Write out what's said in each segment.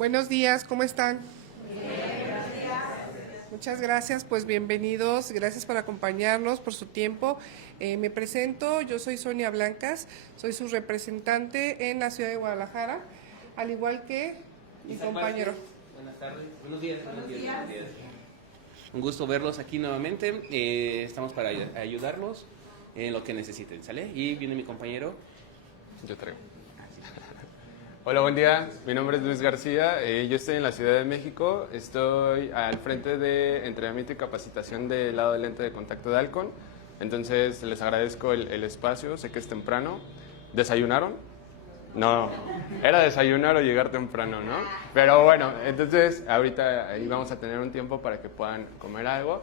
Buenos días, ¿cómo están? Muchas gracias, pues bienvenidos, gracias por acompañarnos, por su tiempo. Me presento, yo soy Sonia Blancas, soy su representante en la ciudad de Guadalajara, al igual que mi compañero. Buenas tardes, buenos días. Un gusto verlos aquí nuevamente, estamos para ayudarlos en lo que necesiten, ¿sale? Y viene mi compañero. Yo traigo. Hola, buen día. Mi nombre es Luis García. Yo estoy en la Ciudad de México. Estoy al frente de entrenamiento y capacitación del lado del lente de contacto de Alcon. Entonces, les agradezco el espacio. Sé que es temprano. ¿Desayunaron? No. Era desayunar o llegar temprano, ¿no? Pero bueno, entonces ahorita ahí vamos a tener un tiempo para que puedan comer algo.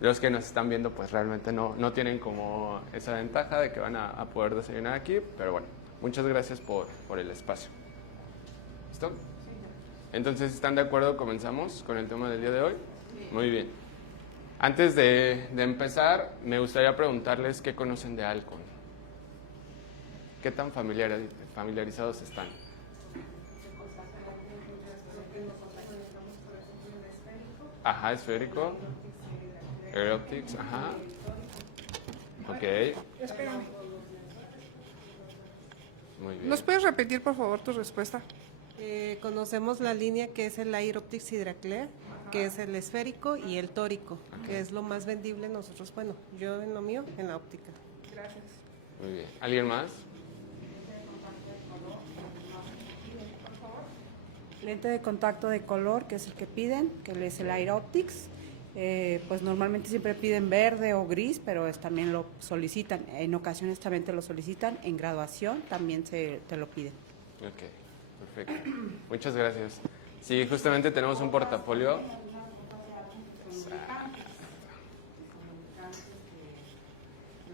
Los que nos están viendo, pues realmente no tienen como esa ventaja de que van a poder desayunar aquí. Pero bueno, muchas gracias por el espacio. ¿Listo? Entonces, ¿están de acuerdo? ¿Comenzamos con el tema del día de hoy? Muy bien. Antes de empezar, me gustaría preguntarles qué conocen de Alcon. ¿Qué tan familiarizados están? Ajá, esférico. Air Optics, ajá. Ok. Espérame. Muy bien. ¿Nos puedes repetir, por favor, tu respuesta? Conocemos la línea que es el Air Optics Hydroclear, que es el esférico, y el tórico, que es lo más vendible nosotros, bueno, yo en lo mío, en la óptica. Gracias. Muy bien. ¿Alguien más? Lente de contacto de color, que es el que piden, que es el Air Optics. Pues normalmente siempre piden verde o gris, pero también lo solicitan. En ocasiones también te lo solicitan. En graduación también te lo piden. Ok, perfecto. Muchas gracias. Sí, justamente tenemos un portafolio.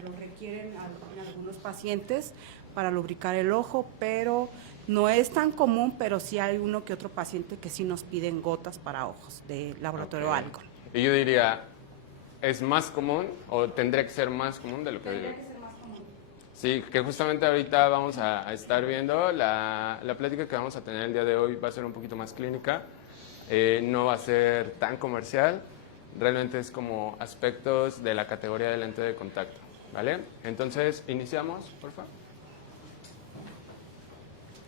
Lo requieren en algunos pacientes para lubricar el ojo, pero no es tan común, pero sí hay uno que otro paciente que sí nos piden gotas para ojos de laboratorio Okay. Alcon. Y yo diría, ¿es más común o tendría que ser más común de lo que digo? Sí, que justamente ahorita vamos a estar viendo la plática que vamos a tener el día de hoy va a ser un poquito más clínica, no va a ser tan comercial, realmente es como aspectos de la categoría de lente de contacto, ¿vale? Entonces, iniciamos, por favor.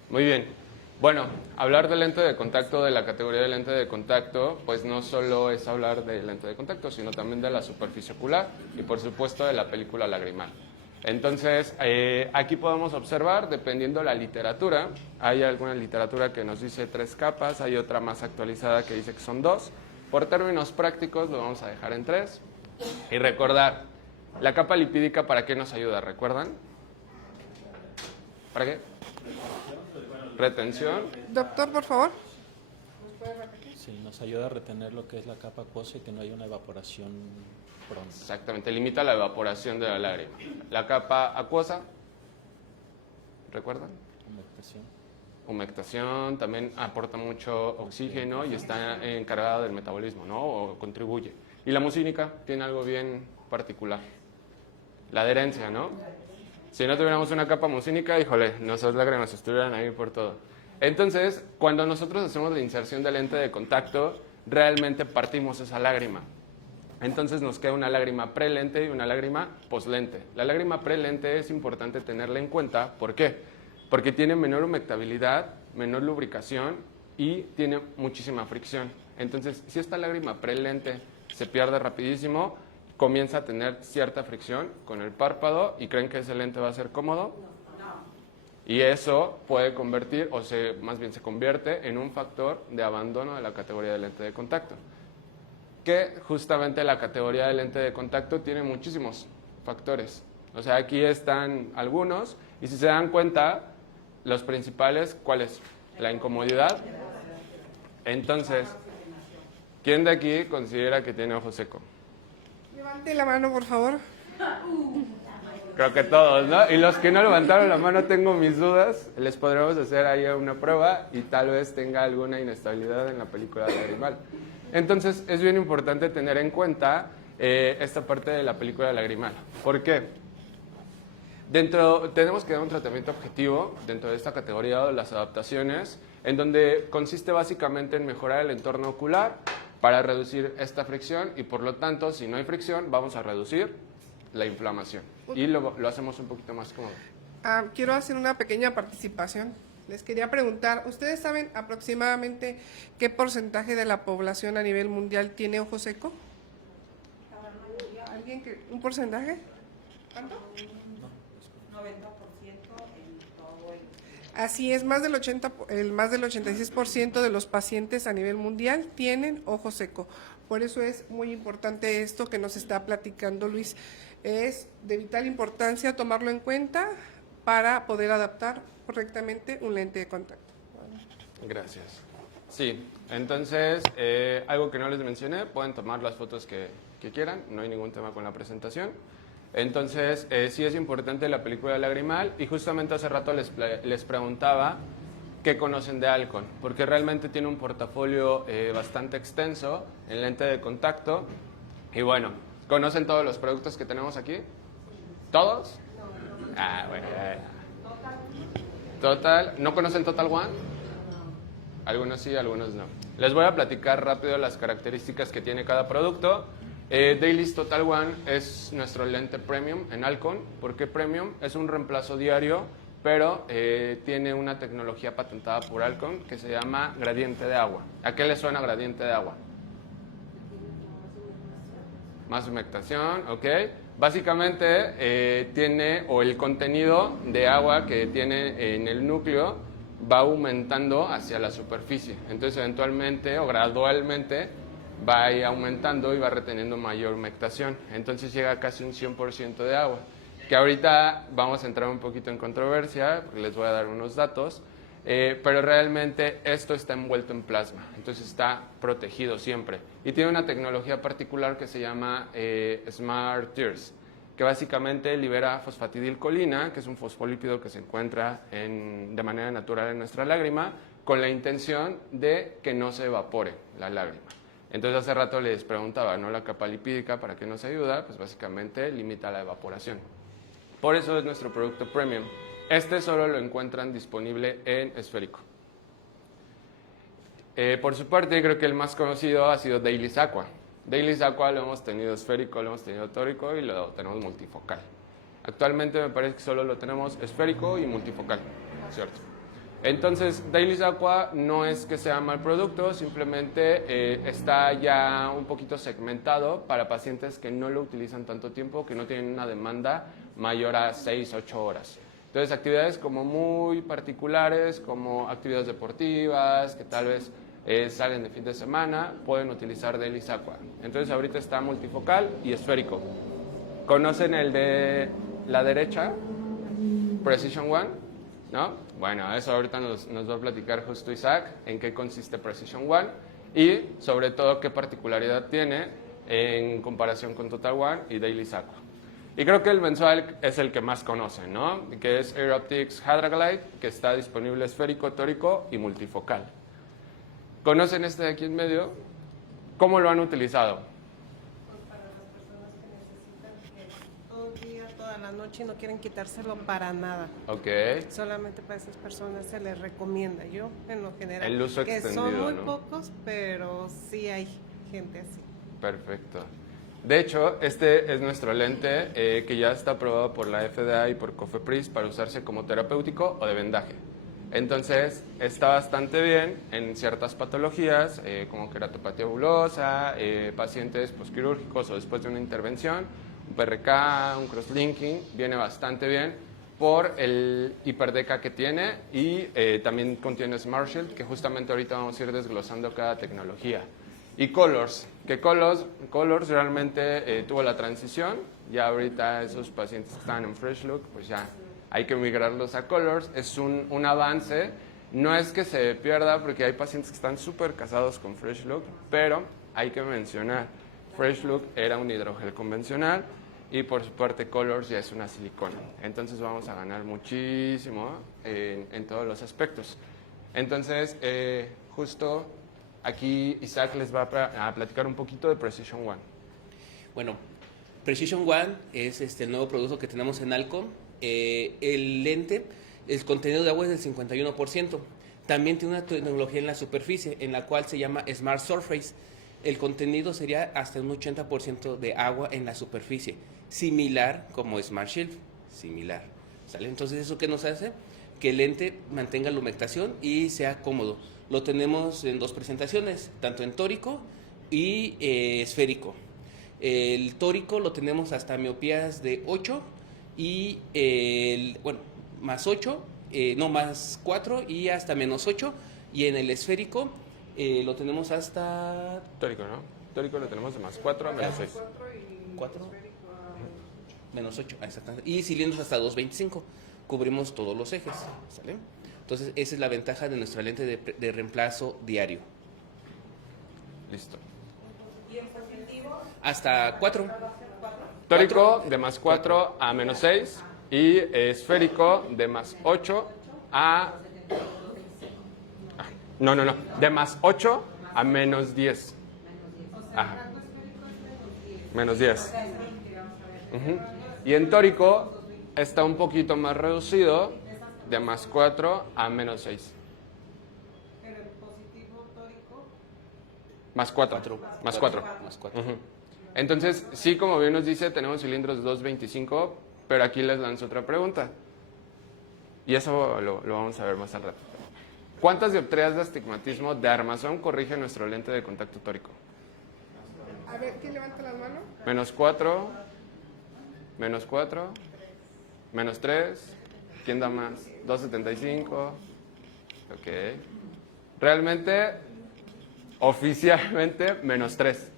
Muy bien. Bueno, hablar de lente de contacto, de la categoría de lente de contacto, pues no solo es hablar de lente de contacto, sino también de la superficie ocular y por supuesto de la película lagrimal. Entonces, aquí podemos observar, dependiendo la literatura, hay alguna literatura que nos dice 3 capas, hay otra más actualizada que dice que son 2. Por términos prácticos lo vamos a dejar en 3. Y recordar, la capa lipídica, ¿para qué nos ayuda? ¿Recuerdan? ¿Para qué? Retención. Doctor, por favor. Sí, nos ayuda a retener lo que es la capa acuosa y que no haya una evaporación pronta. Exactamente, limita la evaporación de la lágrima. La capa acuosa, ¿recuerdan? Humectación. Humectación, también aporta mucho oxígeno y está encargada del metabolismo, ¿no? O contribuye. Y la mucínica tiene algo bien particular. La adherencia, ¿no? Si no tuviéramos una capa mucínica, híjole, nuestras lágrimas estuvieran ahí por todo. Entonces, cuando nosotros hacemos la inserción de lente de contacto, realmente partimos esa lágrima. Entonces nos queda una lágrima prelente y una lágrima poslente. La lágrima prelente es importante tenerla en cuenta. ¿Por qué? Porque tiene menor humectabilidad, menor lubricación y tiene muchísima fricción. Entonces, si esta lágrima prelente se pierde rapidísimo, comienza a tener cierta fricción con el párpado y creen que ese lente va a ser cómodo. Y eso puede convertir, más bien se convierte en un factor de abandono de la categoría de lente de contacto. Que justamente la categoría de lente de contacto tiene muchísimos factores. O sea, aquí están algunos y si se dan cuenta, los principales, ¿cuáles? La incomodidad. Entonces, ¿quién de aquí considera que tiene ojo seco? Levante la mano, por favor. Creo que todos, ¿no? Y los que no levantaron la mano, tengo mis dudas. Les podremos hacer ahí una prueba y tal vez tenga alguna inestabilidad en la película lagrimal. Entonces, es bien importante tener en cuenta esta parte de la película lagrimal. ¿Por qué? Tenemos que dar un tratamiento objetivo dentro de esta categoría de las adaptaciones, en donde consiste básicamente en mejorar el entorno ocular para reducir esta fricción y por lo tanto, si no hay fricción, vamos a reducir la inflamación y lo hacemos un poquito más cómodo. Quiero hacer una pequeña participación. Les quería preguntar, ¿ustedes saben aproximadamente qué porcentaje de la población a nivel mundial tiene ojo seco? ¿Alguien que un porcentaje? ¿Cuánto? 90% en todo el... Así es, más del 86% de los pacientes a nivel mundial tienen ojo seco. Por eso es muy importante esto que nos está platicando Luis. Es de vital importancia tomarlo en cuenta para poder adaptar correctamente un lente de contacto. Gracias. Sí, entonces, algo que no les mencioné, pueden tomar las fotos que quieran, no hay ningún tema con la presentación. Entonces, sí es importante la película lagrimal y justamente hace rato les preguntaba qué conocen de Alcon, porque realmente tiene un portafolio bastante extenso en lente de contacto y bueno, ¿conocen todos los productos que tenemos aquí? ¿Todos? Bueno. Total, ¿no conocen Total One? Algunos sí, algunos no. Les voy a platicar rápido las características que tiene cada producto. Dailies Total One es nuestro lente premium en Alcon. ¿Por qué premium? Es un reemplazo diario, pero tiene una tecnología patentada por Alcon que se llama gradiente de agua. ¿A qué le suena gradiente de agua? Más humectación, ok. Básicamente tiene, o el contenido de agua que tiene en el núcleo va aumentando hacia la superficie. Entonces eventualmente o gradualmente va a ir aumentando y va reteniendo mayor humectación. Entonces llega a casi un 100% de agua. Que ahorita vamos a entrar un poquito en controversia, porque les voy a dar unos datos. Pero realmente esto está envuelto en plasma, entonces está protegido siempre. Y tiene una tecnología particular que se llama Smart Tears, que básicamente libera fosfatidilcolina, que es un fosfolípido que se encuentra de manera natural en nuestra lágrima, con la intención de que no se evapore la lágrima. Entonces hace rato les preguntaba, ¿no? La capa lipídica, ¿para qué nos ayuda? Pues básicamente limita la evaporación. Por eso es nuestro producto premium. Este solo lo encuentran disponible en esférico. Por su parte, creo que el más conocido ha sido Dailies Aqua. Dailies Aqua lo hemos tenido esférico, lo hemos tenido tórico y lo tenemos multifocal. Actualmente me parece que solo lo tenemos esférico y multifocal, ¿cierto? Entonces, Dailies Aqua no es que sea mal producto, simplemente está ya un poquito segmentado para pacientes que no lo utilizan tanto tiempo, que no tienen una demanda mayor a 6-8 horas. Entonces, actividades como muy particulares, como actividades deportivas, que tal vez salen de fin de semana, pueden utilizar Dailies Aqua. Entonces, ahorita está multifocal y esférico. ¿Conocen el de la derecha? Precision One, ¿no? Bueno, eso ahorita nos va a platicar justo Isaac, en qué consiste Precision One y, sobre todo, qué particularidad tiene en comparación con Total One y Dailies Aqua. Y creo que el mensual es el que más conocen, ¿no? Que es Air Optics Hydraglide, que está disponible esférico, tórico y multifocal. ¿Conocen este de aquí en medio? ¿Cómo lo han utilizado? Pues para las personas que necesitan que todo el día, toda la noche y no quieren quitárselo para nada. Ok. Solamente para esas personas se les recomienda. Yo, en lo general, El uso que extendido, son muy ¿no? pocos, pero sí hay gente así. Perfecto. De hecho, este es nuestro lente que ya está aprobado por la FDA y por COFEPRIS para usarse como terapéutico o de vendaje. Entonces, está bastante bien en ciertas patologías, como queratopatía bulosa, pacientes posquirúrgicos o después de una intervención, un PRK, un crosslinking, viene bastante bien por el hiperdeca que tiene y también contiene Smart Shield, que justamente ahorita vamos a ir desglosando cada tecnología. Y Colors, que Colors realmente tuvo la transición, ya ahorita esos pacientes que están en Fresh Look, pues ya hay que migrarlos a Colors, es un avance, no es que se pierda porque hay pacientes que están súper casados con Fresh Look, pero hay que mencionar, Fresh Look era un hidrogel convencional y por su parte Colors ya es una silicona, entonces vamos a ganar muchísimo en todos los aspectos. Entonces, justo aquí Isaac les va a platicar un poquito de Precision One. Bueno, Precision One es el nuevo producto que tenemos en Alcon. el lente, el contenido de agua es del 51%. También tiene una tecnología en la superficie, en la cual se llama Smart Surface. El contenido sería hasta un 80% de agua en la superficie, similar como Smart Shield, similar. ¿Sale? Entonces, ¿eso qué nos hace? Que el lente mantenga la humectación y sea cómodo. Lo tenemos en 2 presentaciones, tanto en tórico y esférico. El tórico lo tenemos hasta miopías de 8 y más 8, más 4 y hasta menos 8. Y en el esférico lo tenemos hasta... Tórico, ¿no? Tórico lo tenemos de más 4 a menos 6. 4, menos 8, exactamente. Y cilindros hasta 2.25. Cubrimos todos los ejes, ¿sale? Entonces, esa es la ventaja de nuestra lente de reemplazo diario. Listo. Hasta 4. Tórico de más 4 a menos 6 y esférico de más 8 a... No, de más 8 a menos 10. Ajá. Menos 10. Y en tórico está un poquito más reducido, de más 4 a menos 6. Más 4. Más 4. Más 4. Entonces, sí, como bien nos dice, tenemos cilindros de 2.25, pero aquí les lanzo otra pregunta. Y eso lo vamos a ver más al rato. ¿Cuántas dioptrías de astigmatismo de armazón corrige nuestro lente de contacto tórico? A ver, ¿quién levanta las manos? Menos 4, menos 4, menos 3, ¿quién da más? 2.75, ok. Realmente, oficialmente, menos 3,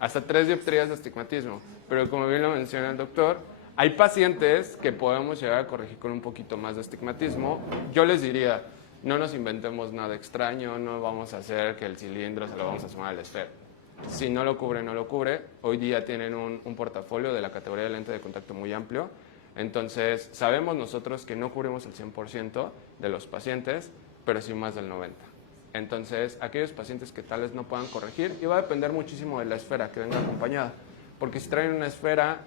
hasta 3 dioptrías de astigmatismo. Pero como bien lo menciona el doctor, hay pacientes que podemos llegar a corregir con un poquito más de astigmatismo. Yo les diría, no nos inventemos nada extraño, no vamos a hacer que el cilindro se lo vamos a sumar al esfero. Si no lo cubre, no lo cubre. Hoy día tienen un portafolio de la categoría de lente de contacto muy amplio. Entonces, sabemos nosotros que no cubrimos el 100% de los pacientes, pero sí más del 90%. Entonces, aquellos pacientes que tal vez no puedan corregir, y va a depender muchísimo de la esfera que venga acompañada. Porque si traen una esfera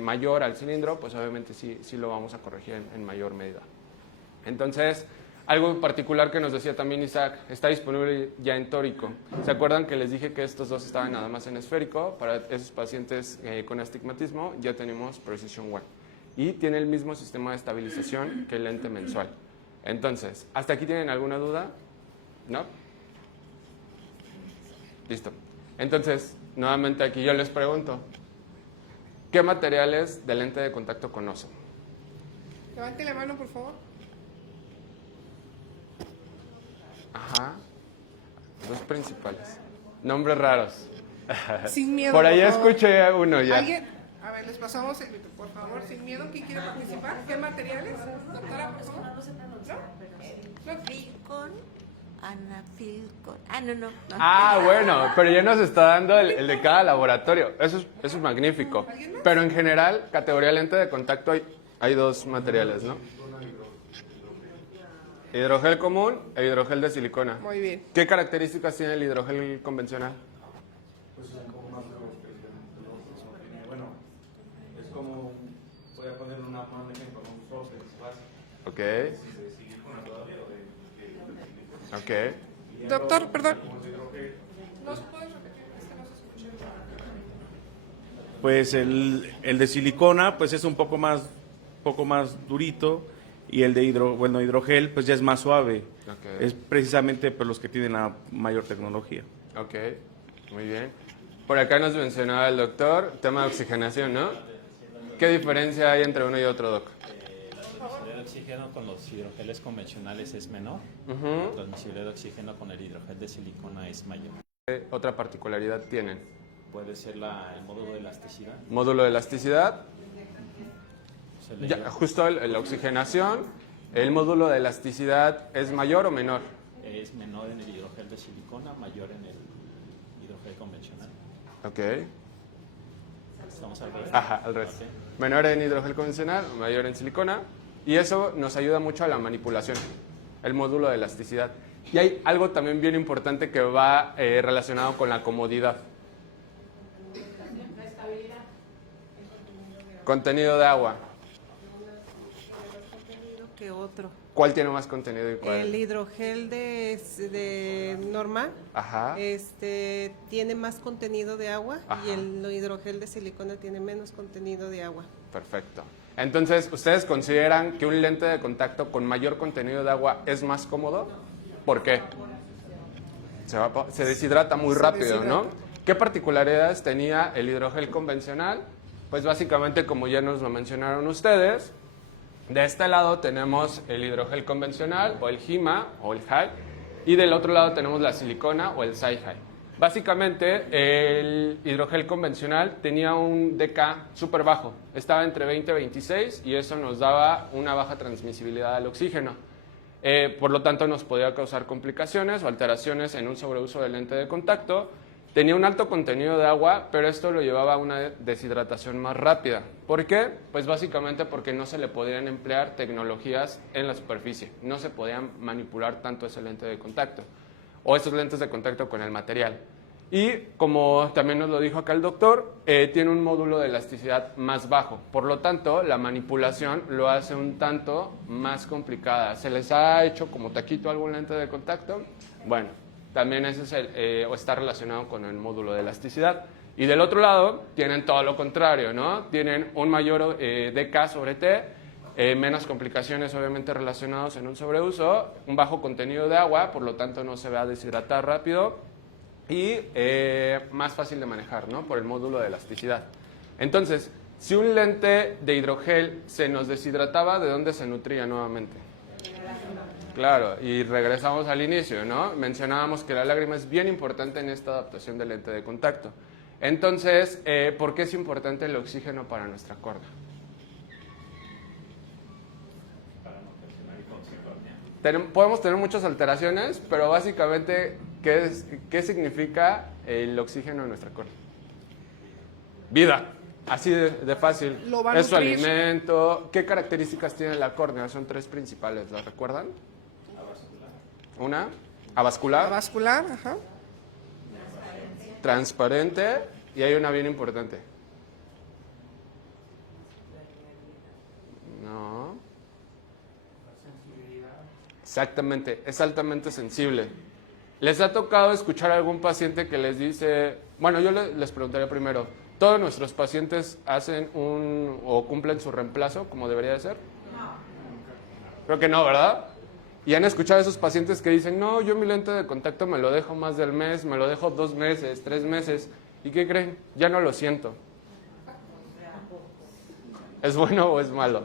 mayor al cilindro, pues obviamente sí lo vamos a corregir en mayor medida. Entonces, algo particular que nos decía también Isaac, está disponible ya en tórico. ¿Se acuerdan que les dije que estos dos estaban nada más en esférico? Para esos pacientes con astigmatismo ya tenemos Precision One. Y tiene el mismo sistema de estabilización que el lente mensual. Entonces, ¿hasta aquí tienen alguna duda? ¿No? Listo. Entonces, nuevamente aquí yo les pregunto, ¿qué materiales de lente de contacto conocen? Levante la mano, por favor. Ajá. Dos principales. Nombres raros. Sin miedo. Por ahí por favor. escuché uno ya. ¿Alguien? A ver, les pasamos el micro, por favor, sin miedo. ¿Quién quiere participar? ¿Qué materiales? Doctora, por favor. ¿No? Filcon, Anafilcon. Ah, no. Ah, bueno, pero ya nos está dando el de cada laboratorio. Eso es magnífico. Pero en general, categoría lente de contacto hay dos materiales, ¿no? Hidrogel común e hidrogel de silicona. Muy bien. ¿Qué características tiene el hidrogel convencional? Pues es como más bueno, es como, voy a poner un ejemplo, un software básico. Ok. ¿De silicona todavía o de Ok. Doctor, perdón. ¿No se puede repetir? Es que no se escucha. Pues el de silicona pues es un poco más durito, y el de hidrogel pues ya es más suave. Okay. Es precisamente por los que tienen la mayor tecnología. Ok, muy bien. Por acá nos mencionaba el doctor, tema de oxigenación, ¿no? ¿Qué diferencia hay entre uno y otro, doc? La transmisibilidad de oxígeno con los hidrogeles convencionales es menor. La transmisibilidad de oxígeno con el hidrogel de silicona es mayor. ¿Qué otra particularidad tienen? Puede ser el módulo de elasticidad. Módulo de elasticidad. Se le Ya, llama- justo la oxigenación, ¿el módulo de elasticidad es mayor o menor? es menor en el hidrogel de silicona, mayor en el hidrogel convencional. Ok. Estamos al revés. Ajá, al revés. Ok. Menor en hidrogel convencional, mayor en silicona. Y eso nos ayuda mucho a la manipulación, el módulo de elasticidad. Y hay algo también bien importante que va relacionado con la comodidad. Contenido de agua. que otro. ¿Cuál tiene más contenido y cuál? El hidrogel de normal Ajá. tiene más contenido de agua Ajá. y el hidrogel de silicona tiene menos contenido de agua. Perfecto. Entonces, ¿ustedes consideran que un lente de contacto con mayor contenido de agua es más cómodo? ¿Por qué? Se deshidrata muy rápido, ¿no? ¿Qué particularidades tenía el hidrogel convencional? Pues básicamente, como ya nos lo mencionaron ustedes, de este lado tenemos el hidrogel convencional o el HIMA o el HAI y del otro lado tenemos la silicona o el SiHy. Básicamente el hidrogel convencional tenía un DK súper bajo, estaba entre 20 y 26 y eso nos daba una baja transmisibilidad al oxígeno. Por lo tanto nos podía causar complicaciones o alteraciones en un sobreuso del lente de contacto. Tenía un alto contenido de agua, pero esto lo llevaba a una deshidratación más rápida. ¿Por qué? Pues básicamente porque no se le podían emplear tecnologías en la superficie. No se podían manipular tanto ese lente de contacto o esos lentes de contacto con el material. Y como también nos lo dijo acá el doctor, tiene un módulo de elasticidad más bajo. Por lo tanto, la manipulación lo hace un tanto más complicada. ¿Se les ha hecho como taquito algún lente de contacto? Bueno, también ese es o está relacionado con el módulo de elasticidad. Y del otro lado, tienen todo lo contrario, ¿no? Tienen un mayor DK sobre T, menos complicaciones obviamente relacionadas en un sobreuso, un bajo contenido de agua, por lo tanto no se va a deshidratar rápido y más fácil de manejar, ¿no? Por el módulo de elasticidad. Entonces, si un lente de hidrogel se nos deshidrataba, ¿de dónde se nutría nuevamente? Claro, y regresamos al inicio, ¿no? Mencionábamos que la lágrima es bien importante en esta adaptación del lente de contacto. Entonces, ¿por qué es importante el oxígeno para nuestra córnea? Podemos tener muchas alteraciones, pero básicamente, ¿qué significa el oxígeno en nuestra córnea? Vida, así de fácil. Lo va a Es su nutrir. alimento. ¿Qué características tiene la córnea? Son tres principales, ¿las recuerdan? Una, avascular, Vascular, ajá. transparente y hay una bien importante. No. Exactamente, es altamente sensible. ¿Les ha tocado escuchar a algún paciente que les dice, bueno, yo les preguntaría primero, ¿todos nuestros pacientes hacen o cumplen su reemplazo como debería de ser? No. Creo que no, ¿verdad? Y han escuchado a esos pacientes que dicen, no, yo mi lente de contacto me lo dejo más del mes, me lo dejo 2 meses, 3 meses. ¿Y qué creen? Ya no lo siento. ¿Es bueno o es malo?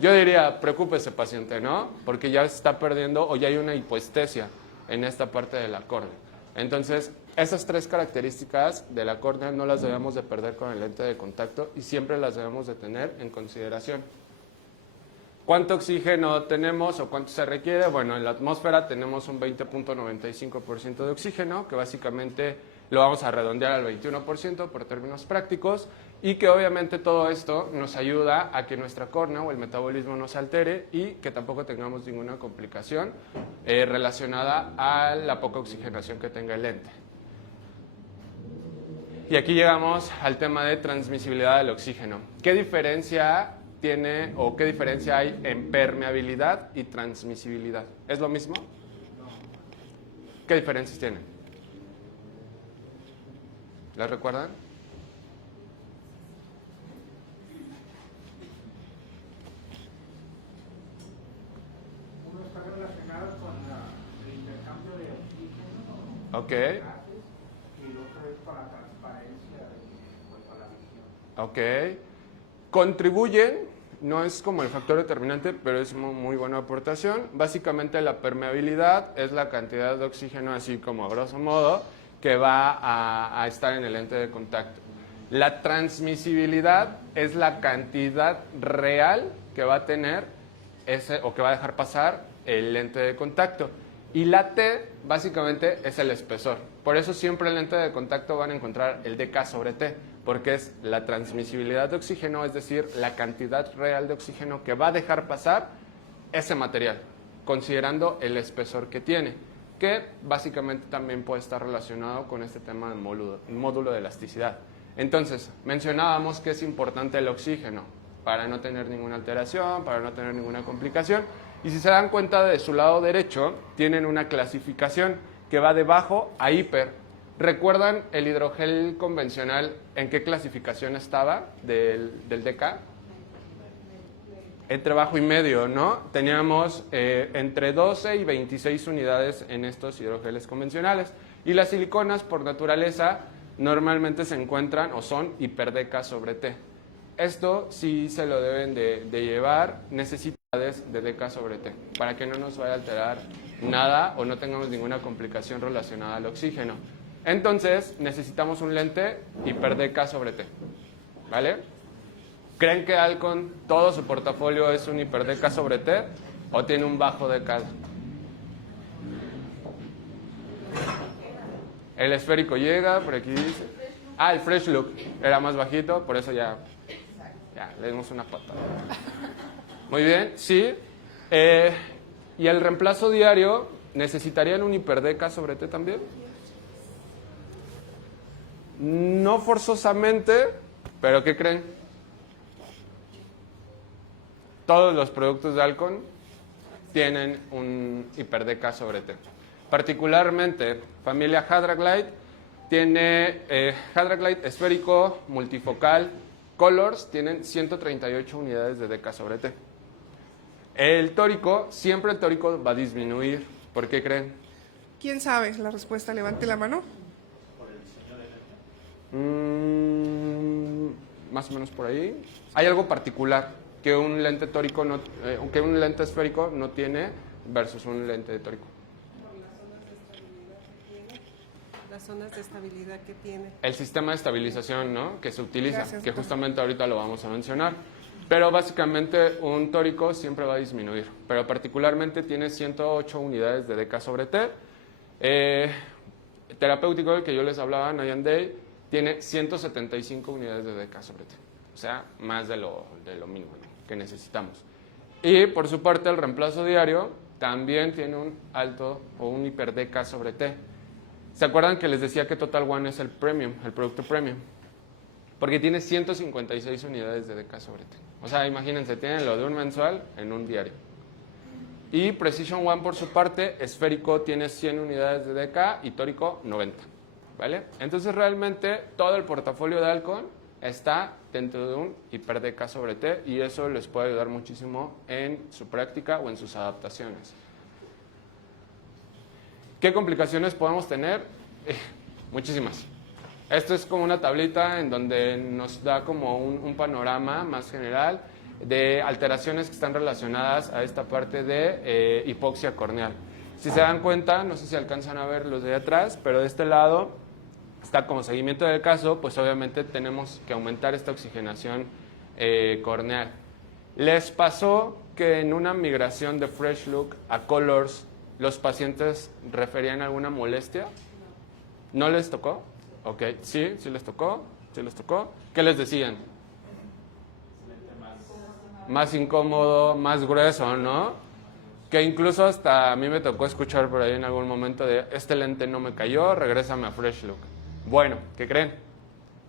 Yo diría, preocúpese paciente, ¿no? Porque ya está perdiendo o ya hay una hipoestesia en esta parte de la córnea. Entonces, esas 3 características de la córnea no las debemos de perder con el lente de contacto y siempre las debemos de tener en consideración. ¿Cuánto oxígeno tenemos o cuánto se requiere? Bueno, en la atmósfera tenemos un 20.95% de oxígeno, que básicamente lo vamos a redondear al 21% por términos prácticos, y que obviamente todo esto nos ayuda a que nuestra córnea o el metabolismo no se altere y que tampoco tengamos ninguna complicación relacionada a la poca oxigenación que tenga el lente. Y aquí llegamos al tema de transmisibilidad del oxígeno. ¿Qué diferencia tiene o qué diferencia hay en permeabilidad y transmisibilidad? ¿Es lo mismo? ¿Qué diferencias tienen? ¿Las recuerdan? Uno está relacionado con el intercambio de oxígeno Ok, y el otro es con la transparencia en cuanto a la visión. ok. Contribuyen, no es como el factor determinante, pero es muy buena aportación. Básicamente la permeabilidad es la cantidad de oxígeno, así como a grosso modo, que va a estar en el lente de contacto. La transmisibilidad es la cantidad real que va a tener o que va a dejar pasar el lente de contacto. Y la T básicamente es el espesor. Por eso siempre en el lente de contacto van a encontrar el DK sobre T, porque es la transmisibilidad de oxígeno, es decir, la cantidad real de oxígeno que va a dejar pasar ese material, considerando el espesor que tiene, que básicamente también puede estar relacionado con este tema del módulo de elasticidad. Entonces, mencionábamos que es importante el oxígeno. para no tener ninguna alteración, para no tener ninguna complicación. Y si se dan cuenta, de su lado derecho tienen una clasificación que va de bajo a hiper. ¿Recuerdan el hidrogel convencional en qué clasificación estaba del DK? Entre bajo y medio, ¿no? Teníamos entre 12 y 26 unidades en estos hidrogeles convencionales. Y las siliconas, por naturaleza, normalmente se encuentran o son hiperdeca sobre T. Esto sí se lo deben de llevar, necesidades de DK sobre T, para que no nos vaya a alterar nada o no tengamos ninguna complicación relacionada al oxígeno. Entonces, necesitamos un lente hiperdeca sobre T, ¿vale? ¿Creen que Alcon, todo su portafolio es un hiperdeca sobre T o tiene un bajo DK? El esférico llega, por aquí dice. Ah, el Fresh Look era más bajito, por eso ya le dimos una patada. Muy bien, sí. ¿Y el reemplazo diario necesitarían un hiperdeca sobre T también? No forzosamente, pero ¿qué creen? Todos los productos de Alcon tienen un hiperdeca sobre T. Particularmente, familia Hadraglide tiene Hadraglide esférico, multifocal, Colors tienen 138 unidades de DK sobre T. El tórico, siempre el tórico va a disminuir. ¿Por qué creen? ¿Quién sabe la respuesta? Levante la mano. Más o menos por ahí. Hay algo particular que un lente tórico no, que un lente esférico no tiene versus un lente tórico. Las zonas de estabilidad que tiene. El sistema de estabilización, ¿no?, que se utiliza, Gracias, que doctor. justamente ahorita lo vamos a mencionar. Pero básicamente un tórico siempre va a disminuir, pero particularmente tiene 108 unidades de DK sobre T. Terapéutico, el que yo les hablaba, Night and Day, tiene 175 unidades de DK sobre T. O sea, más de lo mínimo, ¿no?, que necesitamos. Y por su parte, el reemplazo diario también tiene un alto o un hiper DK sobre T. ¿Se acuerdan que les decía que Total One es el premium, el producto premium? Porque tiene 156 unidades de DK sobre T. O sea, imagínense, tienen lo de un mensual en un diario. Y Precision One, por su parte, esférico tiene 100 unidades de DK y tórico 90. ¿Vale? Entonces, realmente, todo el portafolio de Alcon está dentro de un hiper DK sobre T y eso les puede ayudar muchísimo en su práctica o en sus adaptaciones. ¿Qué complicaciones podemos tener? Muchísimas. Esto es como una tablita en donde nos da como un panorama más general de alteraciones que están relacionadas a esta parte de hipoxia corneal. Si se dan cuenta, no sé si alcanzan a ver los de atrás, pero de este lado está como seguimiento del caso, pues obviamente tenemos que aumentar esta oxigenación corneal. ¿Les pasó que en una migración de Fresh Look a Colors los pacientes referían alguna molestia? ¿No les tocó? Ok, sí, sí les tocó, sí les tocó. ¿Qué les decían? Más incómodo, más grueso, ¿no? Que incluso hasta a mí me tocó escuchar por ahí en algún momento de este lente no me cayó, regrésame a Fresh Look. Bueno, ¿qué creen?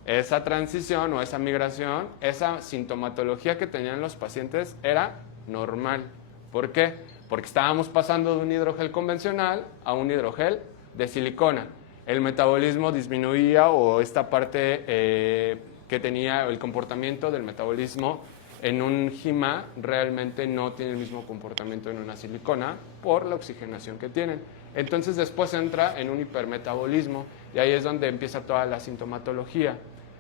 Esa transición o esa migración, esa sintomatología que tenían los pacientes era normal. ¿Por qué? Porque estábamos pasando de un hidrogel convencional a un hidrogel de silicona. El metabolismo disminuía o esta parte que tenía el comportamiento del metabolismo en un GIMA realmente no tiene el mismo comportamiento en una silicona por la oxigenación que tienen. Entonces después entra en un hipermetabolismo y ahí es donde empieza toda la sintomatología.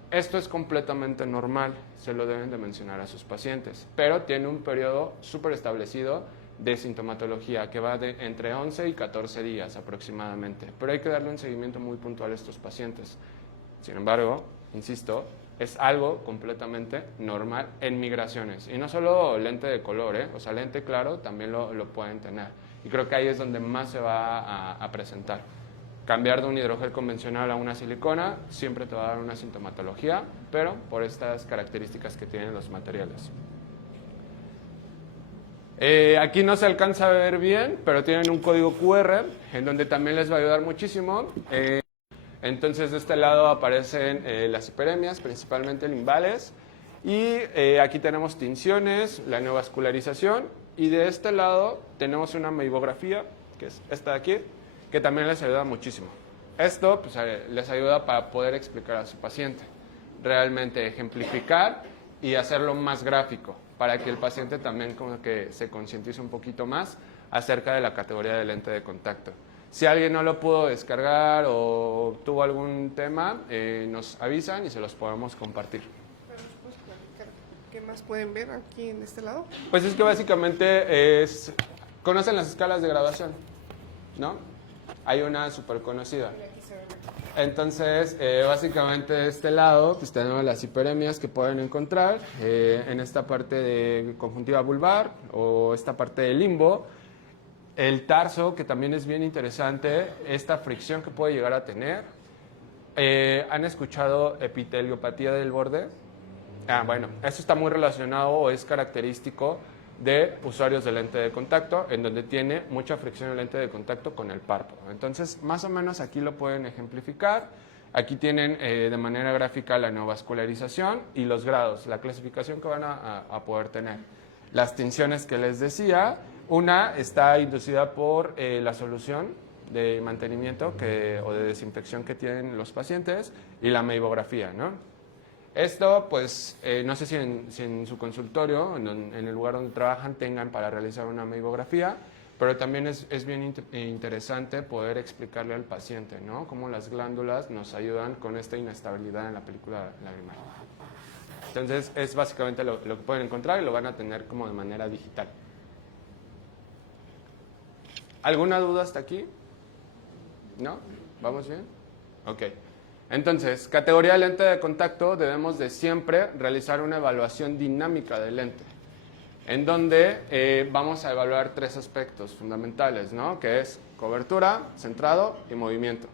Esto es completamente normal, se lo deben de mencionar a sus pacientes, pero tiene un periodo súper establecido de sintomatología que va de entre 11 y 14 días aproximadamente, pero hay que darle un seguimiento muy puntual a estos pacientes. Sin embargo, insisto, es algo completamente normal en migraciones, y no solo lente de color, o sea, lente claro también lo pueden tener, y creo que ahí es donde más se va a presentar. Cambiar de un hidrogel convencional a una silicona siempre te va a dar una sintomatología, pero por estas características que tienen los materiales. Aquí no se alcanza a ver bien, pero tienen un código QR en donde también les va a ayudar muchísimo. Entonces de este lado aparecen las hiperemias, principalmente limbales, Y aquí tenemos tinciones, la neovascularización, y de este lado tenemos una meibografía, que es esta de aquí, que también les ayuda muchísimo. Esto pues, les ayuda para poder explicar a su paciente, realmente ejemplificar y hacerlo más gráfico, para que el paciente también como que se concientice un poquito más acerca de la categoría de lente de contacto. Si alguien no lo pudo descargar o tuvo algún tema, nos avisan y se los podemos compartir. ¿Qué más pueden ver aquí en este lado? Pues es que básicamente conocen las escalas de graduación, ¿no? Hay una súper conocida. Entonces, básicamente de este lado pues tenemos las hiperemias que pueden encontrar en esta parte de conjuntiva vulvar o esta parte del limbo. El tarso, que también es bien interesante, esta fricción que puede llegar a tener. ¿Han escuchado epiteliopatía del borde? Bueno, eso está muy relacionado o es característico de usuarios de lente de contacto, en donde tiene mucha fricción el lente de contacto con el párpado. Entonces, más o menos aquí lo pueden ejemplificar. Aquí tienen de manera gráfica la neovascularización y los grados, la clasificación que van a poder tener. Las tinciones que les decía, una está inducida por la solución de mantenimiento o de desinfección que tienen los pacientes y la meibografía, ¿no? Esto, pues, no sé si en su consultorio, en el lugar donde trabajan, tengan para realizar una meibografía, pero también es bien interesante poder explicarle al paciente, ¿no? Cómo las glándulas nos ayudan con esta inestabilidad en la película lagrimal. Entonces, es básicamente lo que pueden encontrar y lo van a tener como de manera digital. ¿Alguna duda hasta aquí? ¿No? ¿Vamos bien? Ok. Entonces, categoría de lente de contacto, debemos de siempre realizar una evaluación dinámica del lente, en donde vamos a evaluar 3 aspectos fundamentales, ¿no? Que es cobertura, centrado y movimiento.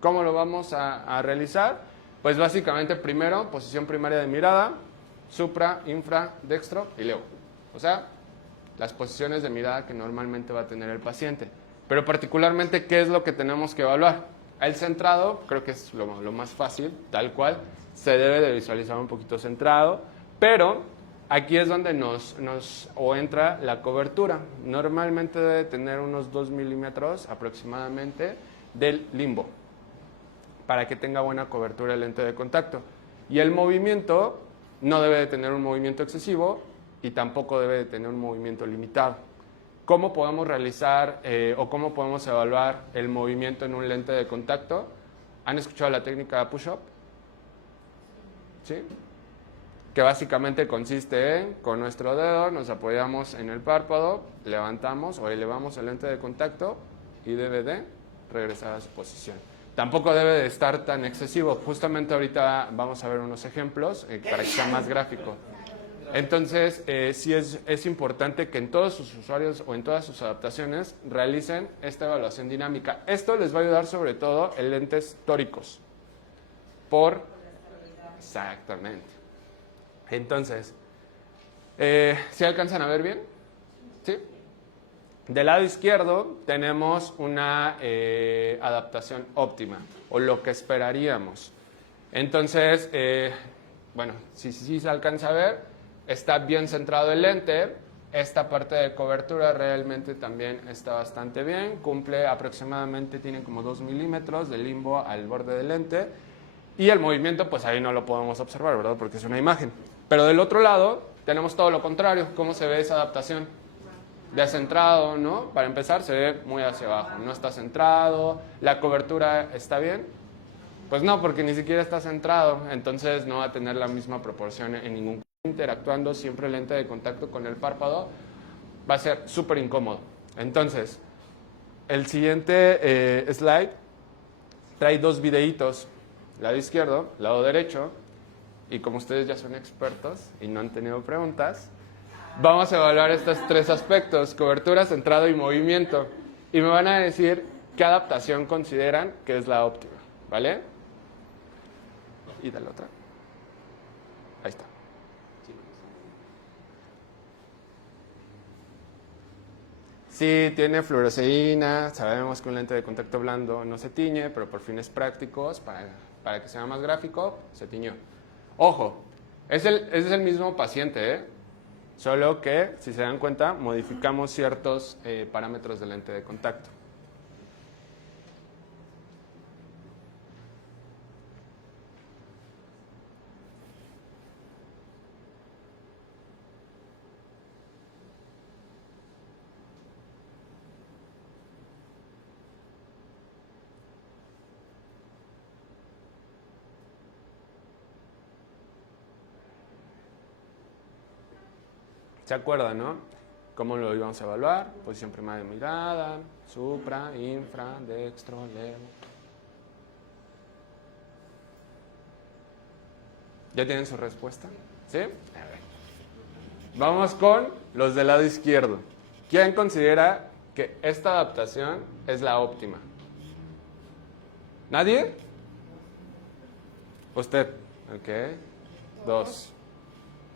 ¿Cómo lo vamos a realizar? Pues básicamente primero, posición primaria de mirada, supra, infra, dextro y leo. O sea, las posiciones de mirada que normalmente va a tener el paciente. Pero particularmente, ¿qué es lo que tenemos que evaluar? El centrado, creo que es lo más fácil, tal cual, se debe de visualizar un poquito centrado, pero aquí es donde entra la cobertura. Normalmente debe tener unos 2 milímetros aproximadamente del limbo, para que tenga buena cobertura el lente de contacto. Y el movimiento no debe de tener un movimiento excesivo y tampoco debe de tener un movimiento limitado. ¿Cómo podemos realizar o cómo podemos evaluar el movimiento en un lente de contacto? ¿Han escuchado la técnica push-up? ¿Sí? Que básicamente consiste en, con nuestro dedo, nos apoyamos en el párpado, levantamos o elevamos el lente de contacto y debe de regresar a su posición. Tampoco debe de estar tan excesivo. Justamente ahorita vamos a ver unos ejemplos para que sea más gráfico. Entonces, sí es importante que en todos sus usuarios o en todas sus adaptaciones realicen esta evaluación dinámica. Esto les va a ayudar sobre todo en lentes tóricos. Exactamente. Entonces, ¿sí alcanzan a ver bien? ¿Sí? Del lado izquierdo tenemos una adaptación óptima, o lo que esperaríamos. Entonces, bueno, si se alcanza a ver, está bien centrado el lente. Esta parte de cobertura realmente también está bastante bien. Cumple aproximadamente, tiene como 2 milímetros de limbo al borde del lente. Y el movimiento, pues ahí no lo podemos observar, ¿verdad? Porque es una imagen. Pero del otro lado tenemos todo lo contrario. ¿Cómo se ve esa adaptación? Descentrado, ¿no? Para empezar, se ve muy hacia abajo. No está centrado. ¿La cobertura está bien? Pues no, porque ni siquiera está centrado. Entonces no va a tener la misma proporción en ningún caso. Interactuando siempre el lente de contacto con el párpado va a ser súper incómodo. Entonces, el siguiente slide trae 2 videitos, lado izquierdo, lado derecho, y como ustedes ya son expertos y no han tenido preguntas, vamos a evaluar estos 3 aspectos: cobertura, centrado y movimiento, y me van a decir qué adaptación consideran que es la óptima, ¿vale? Y dale otra. Ahí está. Sí, tiene fluoresceína, sabemos que un lente de contacto blando no se tiñe, pero por fines prácticos, para que sea más gráfico, se tiñó. Ojo, Es el mismo paciente, ¿eh? Solo que, si se dan cuenta, modificamos ciertos parámetros del lente de contacto. ¿Se acuerdan, no? ¿Cómo lo íbamos a evaluar? Posición primaria de mirada, supra, infra, dextro, levo. ¿Ya tienen su respuesta? ¿Sí? A ver. Vamos con los del lado izquierdo. ¿Quién considera que esta adaptación es la óptima? ¿Nadie? Usted. Ok. 2.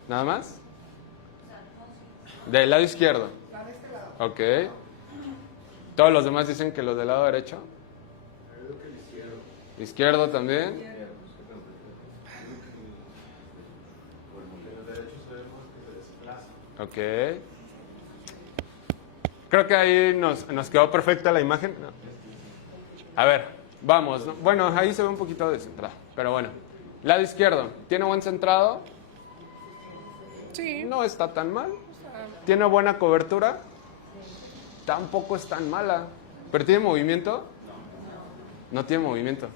¿Nada más? Del lado izquierdo. Ok. ¿Todos los demás dicen que los del lado derecho? ¿Izquierdo también? Ok. Creo que ahí nos quedó perfecta la imagen. No. A ver, vamos. ¿No? Bueno, ahí se ve un poquito descentrado, pero bueno. Lado izquierdo, ¿tiene buen centrado? Sí. No está tan mal. ¿Tiene buena cobertura? Tampoco es tan mala. ¿Pero tiene movimiento? No tiene movimiento.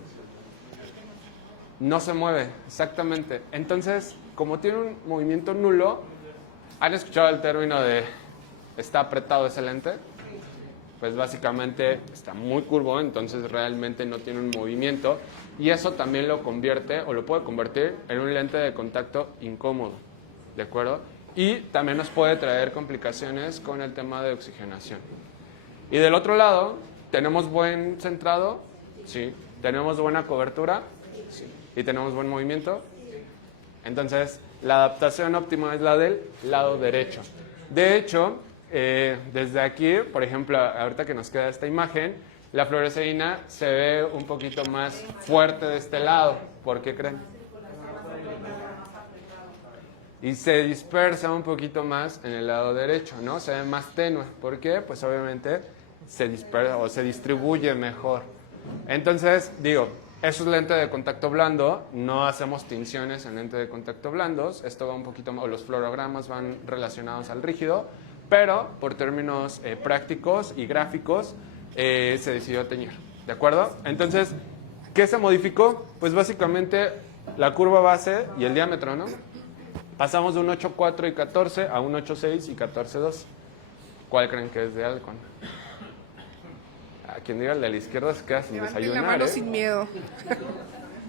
No se mueve, exactamente. Entonces, como tiene un movimiento nulo, ¿han escuchado el término de está apretado ese lente? Pues básicamente está muy curvo, entonces realmente no tiene un movimiento. Y eso también lo convierte, o lo puede convertir, en un lente de contacto incómodo. ¿De acuerdo? Y también nos puede traer complicaciones con el tema de oxigenación. Y del otro lado, ¿tenemos buen centrado? Sí. ¿Tenemos buena cobertura? Sí. ¿Y tenemos buen movimiento? Entonces, la adaptación óptima es la del lado derecho. De hecho, desde aquí, por ejemplo, ahorita que nos queda esta imagen, la fluoresceína se ve un poquito más fuerte de este lado. ¿Por qué creen? Y se dispersa un poquito más en el lado derecho, ¿no? Se ve más tenue. ¿Por qué? Pues obviamente se dispersa o se distribuye mejor. Entonces, digo, eso es lente de contacto blando. No hacemos tinciones en lente de contacto blandos. Esto va un poquito más, o los fluorogramas van relacionados al rígido, pero por términos prácticos y gráficos se decidió teñir. ¿De acuerdo? Entonces, ¿qué se modificó? Pues básicamente la curva base y el diámetro, ¿no? Pasamos de un 8.4 y 14 a un 8.6 y 14.2. ¿Cuál creen que es de Alcon? A quien diga el de la izquierda se queda sin Levanten desayunar, la mano ¿eh? sin miedo.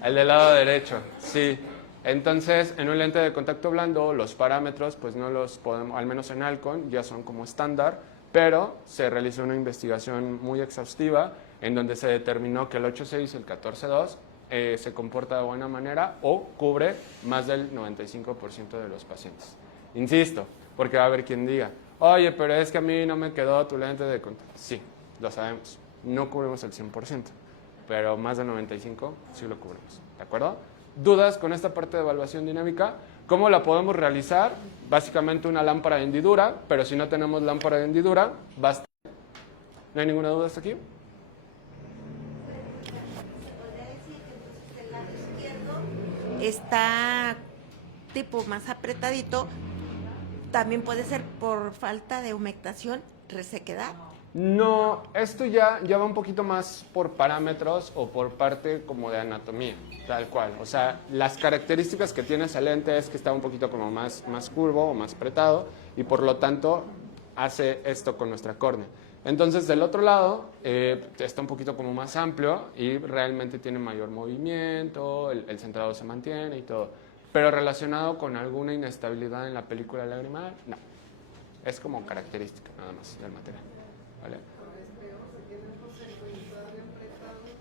El del lado derecho, sí. Entonces, en un lente de contacto blando, los parámetros, pues no los podemos, al menos en Alcon, ya son como estándar, pero se realizó una investigación muy exhaustiva en donde se determinó que el 8.6 y el 14.2 se comporta de buena manera o cubre más del 95% de los pacientes. Insisto, porque va a haber quien diga, oye, pero es que a mí no me quedó tu lente de contacto. Sí, lo sabemos, no cubrimos el 100%, pero más del 95% sí lo cubrimos, ¿de acuerdo? ¿Dudas con esta parte de evaluación dinámica? ¿Cómo la podemos realizar? Básicamente una lámpara de hendidura, pero si no tenemos lámpara de hendidura, basta. ¿No hay ninguna duda hasta aquí? Está tipo más apretadito, también puede ser por falta de humectación, resequedad. No, esto ya va un poquito más por parámetros o por parte como de anatomía, tal cual. O sea, las características que tiene ese lente es que está un poquito como más curvo o más apretado y por lo tanto hace esto con nuestra córnea. Entonces, del otro lado, está un poquito como más amplio y realmente tiene mayor movimiento, el centrado se mantiene y todo. Pero relacionado con alguna inestabilidad en la película lagrimal, no. Es como característica nada más del material. ¿Vale?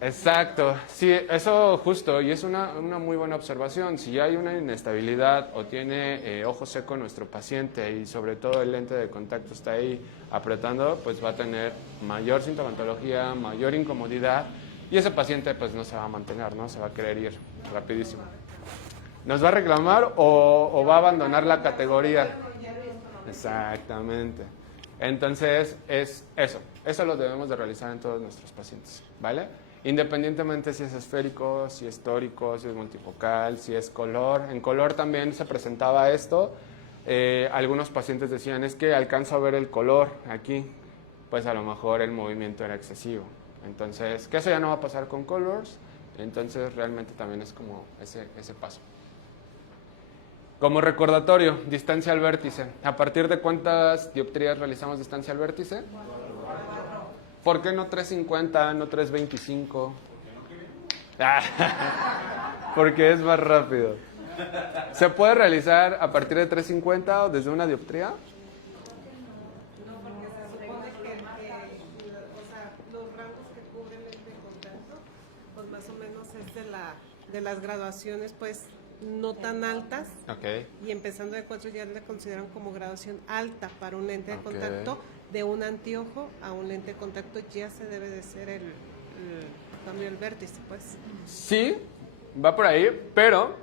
Exacto, sí, eso justo, y es una muy buena observación. Si hay una inestabilidad o tiene ojo seco nuestro paciente y sobre todo el lente de contacto está ahí apretando, pues va a tener mayor sintomatología, mayor incomodidad y ese paciente pues no se va a mantener, ¿no? Se va a querer ir rapidísimo. ¿Nos va a reclamar o va a abandonar la categoría? Exactamente. Entonces, es eso. Eso lo debemos de realizar en todos nuestros pacientes, ¿vale? Independientemente si es esférico, si es tórico, si es multifocal, si es color. En color también se presentaba esto. Algunos pacientes decían, es que alcanzo a ver el color aquí. Pues a lo mejor el movimiento era excesivo. Entonces, que eso ya no va a pasar con colors. Entonces, realmente también es como ese paso. Como recordatorio, distancia al vértice. ¿A partir de cuántas dioptrías realizamos distancia al vértice? ¿Por qué no 350, no 325? Porque es más rápido. ¿Se puede realizar a partir de 350 o desde una dioptría? No, porque se supone que o sea, los rangos que cubre lente de contacto, pues más o menos es de las graduaciones, pues no tan altas. Ok. Y empezando de 4 ya le consideran como graduación alta para un lente de Ok. contacto. De un antiojo a un lente de contacto ya se debe de hacer el cambio del vértice, pues. Sí, va por ahí, pero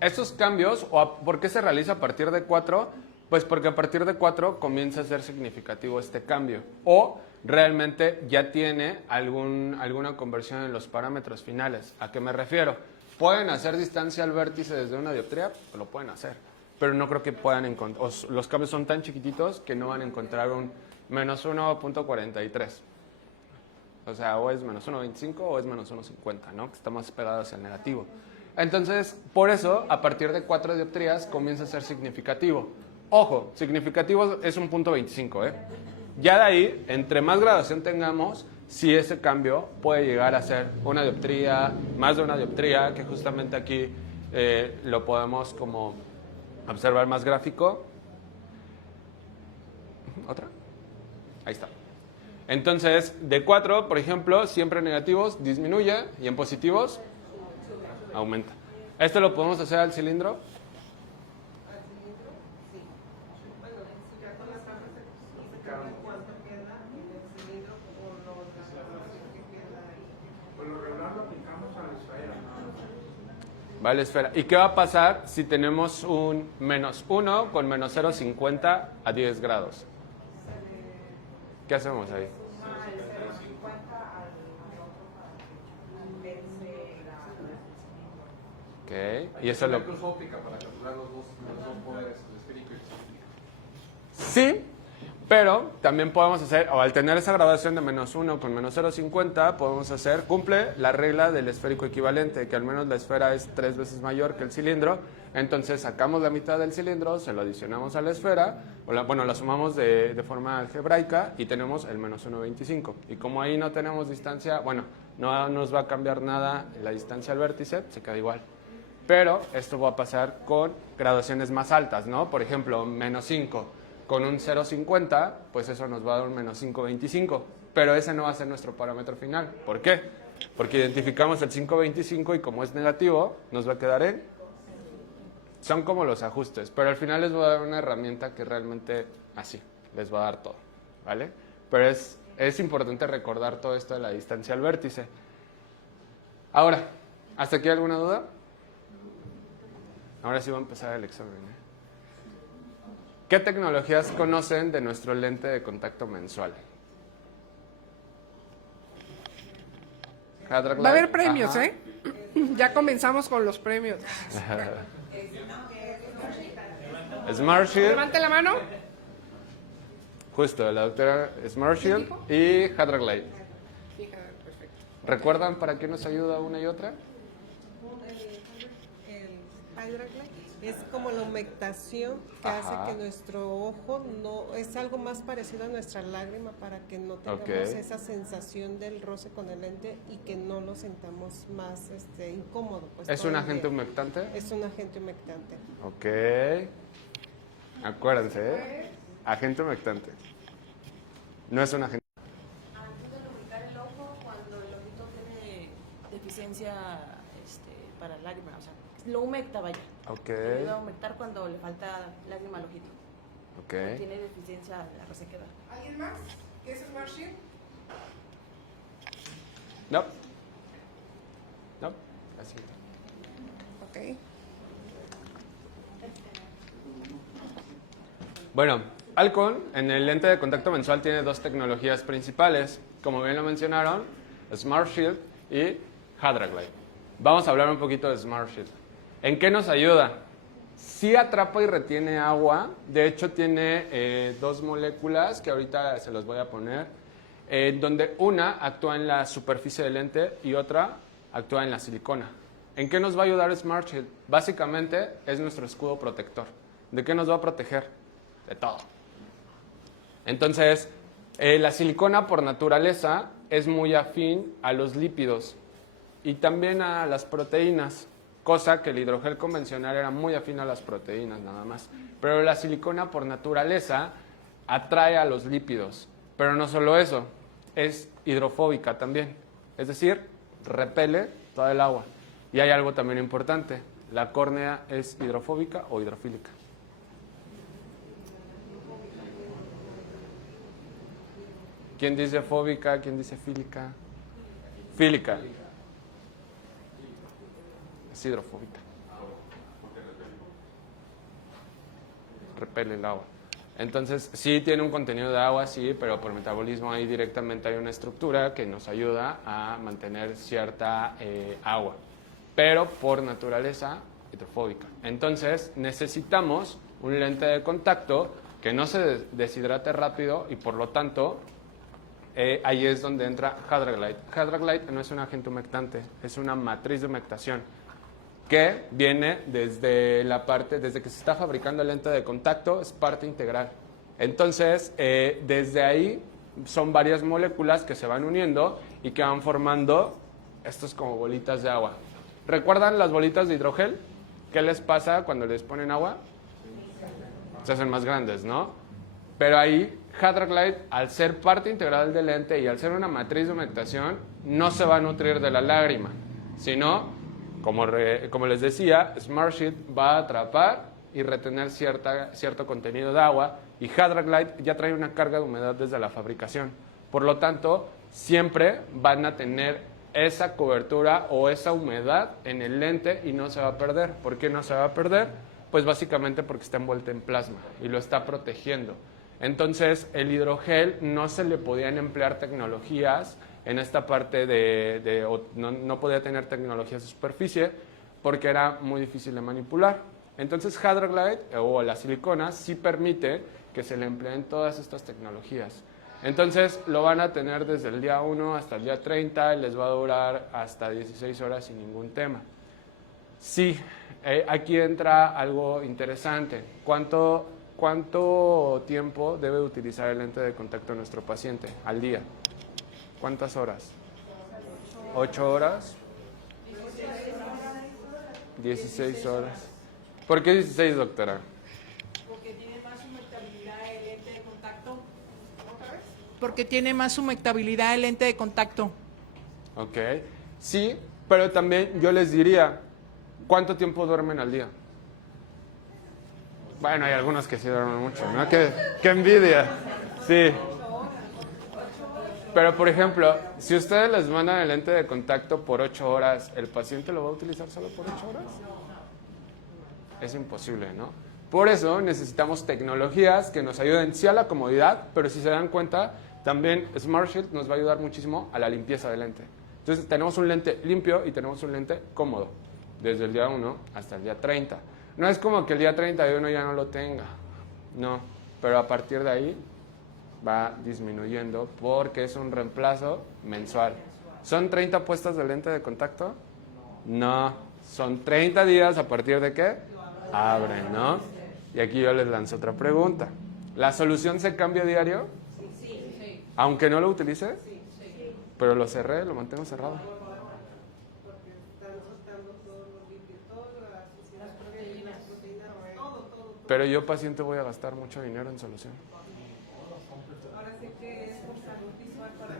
estos cambios, ¿por qué se realiza a partir de 4? Pues porque a partir de 4 comienza a ser significativo este cambio. O realmente ya tiene alguna conversión en los parámetros finales. ¿A qué me refiero? ¿Pueden hacer distancia al vértice desde una dioptría? Pues lo pueden hacer. Pero no creo que puedan encontrar, los cambios son tan chiquititos que no van a encontrar un menos 1.43. O sea, o es menos 1.25 o es menos 1.50, ¿no? Que está más pegado hacia el negativo. Entonces, por eso, a partir de 4 dioptrías comienza a ser significativo. Ojo, significativo es un punto 25, ¿eh? Ya de ahí, entre más graduación tengamos, si ese cambio puede llegar a ser una dioptría, más de una dioptría, que justamente aquí lo podemos como observar más gráfico. ¿Otra? Ahí está. Entonces, de 4, por ejemplo, siempre en negativos disminuye y en positivos aumenta. ¿Esto lo podemos hacer al cilindro? Vale, esfera. ¿Y qué va a pasar si tenemos un menos 1 con menos 0,50 a 10 grados? ¿Qué hacemos ahí? Ok, y eso lo... Cruz óptica para capturar los dos poderes, el esférico y el cilíndrico. Sí, pero también podemos hacer, o al tener esa graduación de menos 1 con menos 0,50, podemos hacer, cumple la regla del esférico equivalente, que al menos la esfera es 3 veces mayor que el cilindro. Entonces sacamos la mitad del cilindro, se lo adicionamos a la esfera, la sumamos de forma algebraica y tenemos el menos 1,25. Y como ahí no tenemos distancia, bueno, no nos va a cambiar nada la distancia al vértice, se queda igual. Pero esto va a pasar con graduaciones más altas, ¿no? Por ejemplo, menos 5 con un 0,50, pues eso nos va a dar un menos 5,25. Pero ese no va a ser nuestro parámetro final. ¿Por qué? Porque identificamos el 5,25 y como es negativo, nos va a quedar en... Son como los ajustes, pero al final les voy a dar una herramienta que realmente así, les va a dar todo, ¿vale? Pero es importante recordar todo esto de la distancia al vértice. Ahora, ¿hasta aquí alguna duda? Ahora sí va a empezar el examen, ¿eh? ¿Qué tecnologías conocen de nuestro lente de contacto mensual? Va a haber premios, ¿eh? Ya comenzamos con los premios. Smart Shield, Levante la mano. justo, la doctora Smart Shield y Hadraglide. Perfecto. ¿Recuerdan para qué nos ayuda una y otra? El Hydraglide es como la humectación que Ajá. hace que nuestro ojo no es algo más parecido a nuestra lágrima para que no tengamos Ok. esa sensación del roce con el lente y que no lo sentamos más incómodo. Pues, ¿Es todo un el agente día. humectante? Es un agente humectante. Ok. Acuérdense, ¿eh? Agente humectante. No es un agente. Ayuda a lubricar el ojo cuando el ojito tiene deficiencia para lágrima, o sea, lo humecta, vaya. Ok. Le ayuda a humectar cuando le falta lágrima al ojito. Ok. O tiene deficiencia de la resequedad. ¿Alguien más? ¿Qué es Smart Shield? No. No. Así. Ok. Bueno, Alcon en el lente de contacto mensual tiene dos tecnologías principales, como bien lo mencionaron, Smart Shield y Hadraglide. Vamos a hablar un poquito de Smart Shield. ¿En qué nos ayuda? Sí atrapa y retiene agua, de hecho tiene dos moléculas que ahorita se las voy a poner, donde una actúa en la superficie del lente y otra actúa en la silicona. ¿En qué nos va a ayudar Smart Shield? Básicamente es nuestro escudo protector. ¿De qué nos va a proteger? De todo. Entonces, la silicona por naturaleza es muy afín a los lípidos y también a las proteínas, cosa que el hidrogel convencional era muy afín a las proteínas nada más. Pero la silicona por naturaleza atrae a los lípidos. Pero no solo eso, es hidrofóbica también. Es decir, repele toda el agua. Y hay algo también importante, la córnea es hidrofóbica o hidrofílica. ¿Quién dice fóbica? ¿Quién dice fílica? Fílica. Es hidrofóbica. Repele el agua. Entonces, sí tiene un contenido de agua, sí, pero por metabolismo ahí directamente hay una estructura que nos ayuda a mantener cierta agua. Pero por naturaleza hidrofóbica. Entonces, necesitamos un lente de contacto que no se deshidrate rápido y por lo tanto ahí es donde entra Hadraglide. Hadraglide no es un agente humectante, es una matriz de humectación que viene desde desde que se está fabricando el lente de contacto, es parte integral. Entonces, desde ahí son varias moléculas que se van uniendo y que van formando estos como bolitas de agua. ¿Recuerdan las bolitas de hidrogel? ¿Qué les pasa cuando les ponen agua? Se hacen más grandes, ¿no? Pero ahí Hadraglide, al ser parte integral del lente y al ser una matriz de humectación, no se va a nutrir de la lágrima, sino, como les decía, Smart Shield va a atrapar y retener cierto contenido de agua y Hadraglide ya trae una carga de humedad desde la fabricación. Por lo tanto, siempre van a tener esa cobertura o esa humedad en el lente y no se va a perder. ¿Por qué no se va a perder? Pues básicamente porque está envuelta en plasma y lo está protegiendo. Entonces, el hidrogel no se le podían emplear tecnologías en esta parte no podía tener tecnologías de superficie porque era muy difícil de manipular. Entonces, Hadraglide o la silicona sí permite que se le empleen todas estas tecnologías. Entonces, lo van a tener desde el día 1 hasta el día 30 y les va a durar hasta 16 horas sin ningún tema. Sí, aquí entra algo interesante. ¿Cuánto tiempo debe utilizar el lente de contacto nuestro paciente al día? ¿Cuántas horas? ¿8 horas? 16 horas. ¿Por qué 16, doctora? Porque tiene más humectabilidad el lente de contacto. Porque tiene más humectabilidad el lente de contacto. Ok. Sí, pero también yo les diría, ¿cuánto tiempo duermen al día? Bueno, hay algunos que sí duermen mucho, ¿no? ¡Qué envidia! Sí. Pero, por ejemplo, si ustedes les mandan el lente de contacto por 8 horas, ¿el paciente lo va a utilizar solo por 8 horas? Es imposible, ¿no? Por eso necesitamos tecnologías que nos ayuden sí a la comodidad, pero si se dan cuenta, también Smart Shield nos va a ayudar muchísimo a la limpieza del lente. Entonces, tenemos un lente limpio y tenemos un lente cómodo, desde el día 1 hasta el día 30. No es como que el día 31 ya no lo tenga, no, pero a partir de ahí va disminuyendo porque es un reemplazo mensual. ¿Son 30 puestas de lente de contacto? No, son 30 días a partir de que abren, ¿no? Y aquí yo les lanzo otra pregunta. ¿La solución se cambia diario? Sí. ¿Aunque no lo utilice? Sí. Pero lo cerré, lo mantengo cerrado. Pero yo, paciente, voy a gastar mucho dinero en solución. Ahora sí que es por salud visual para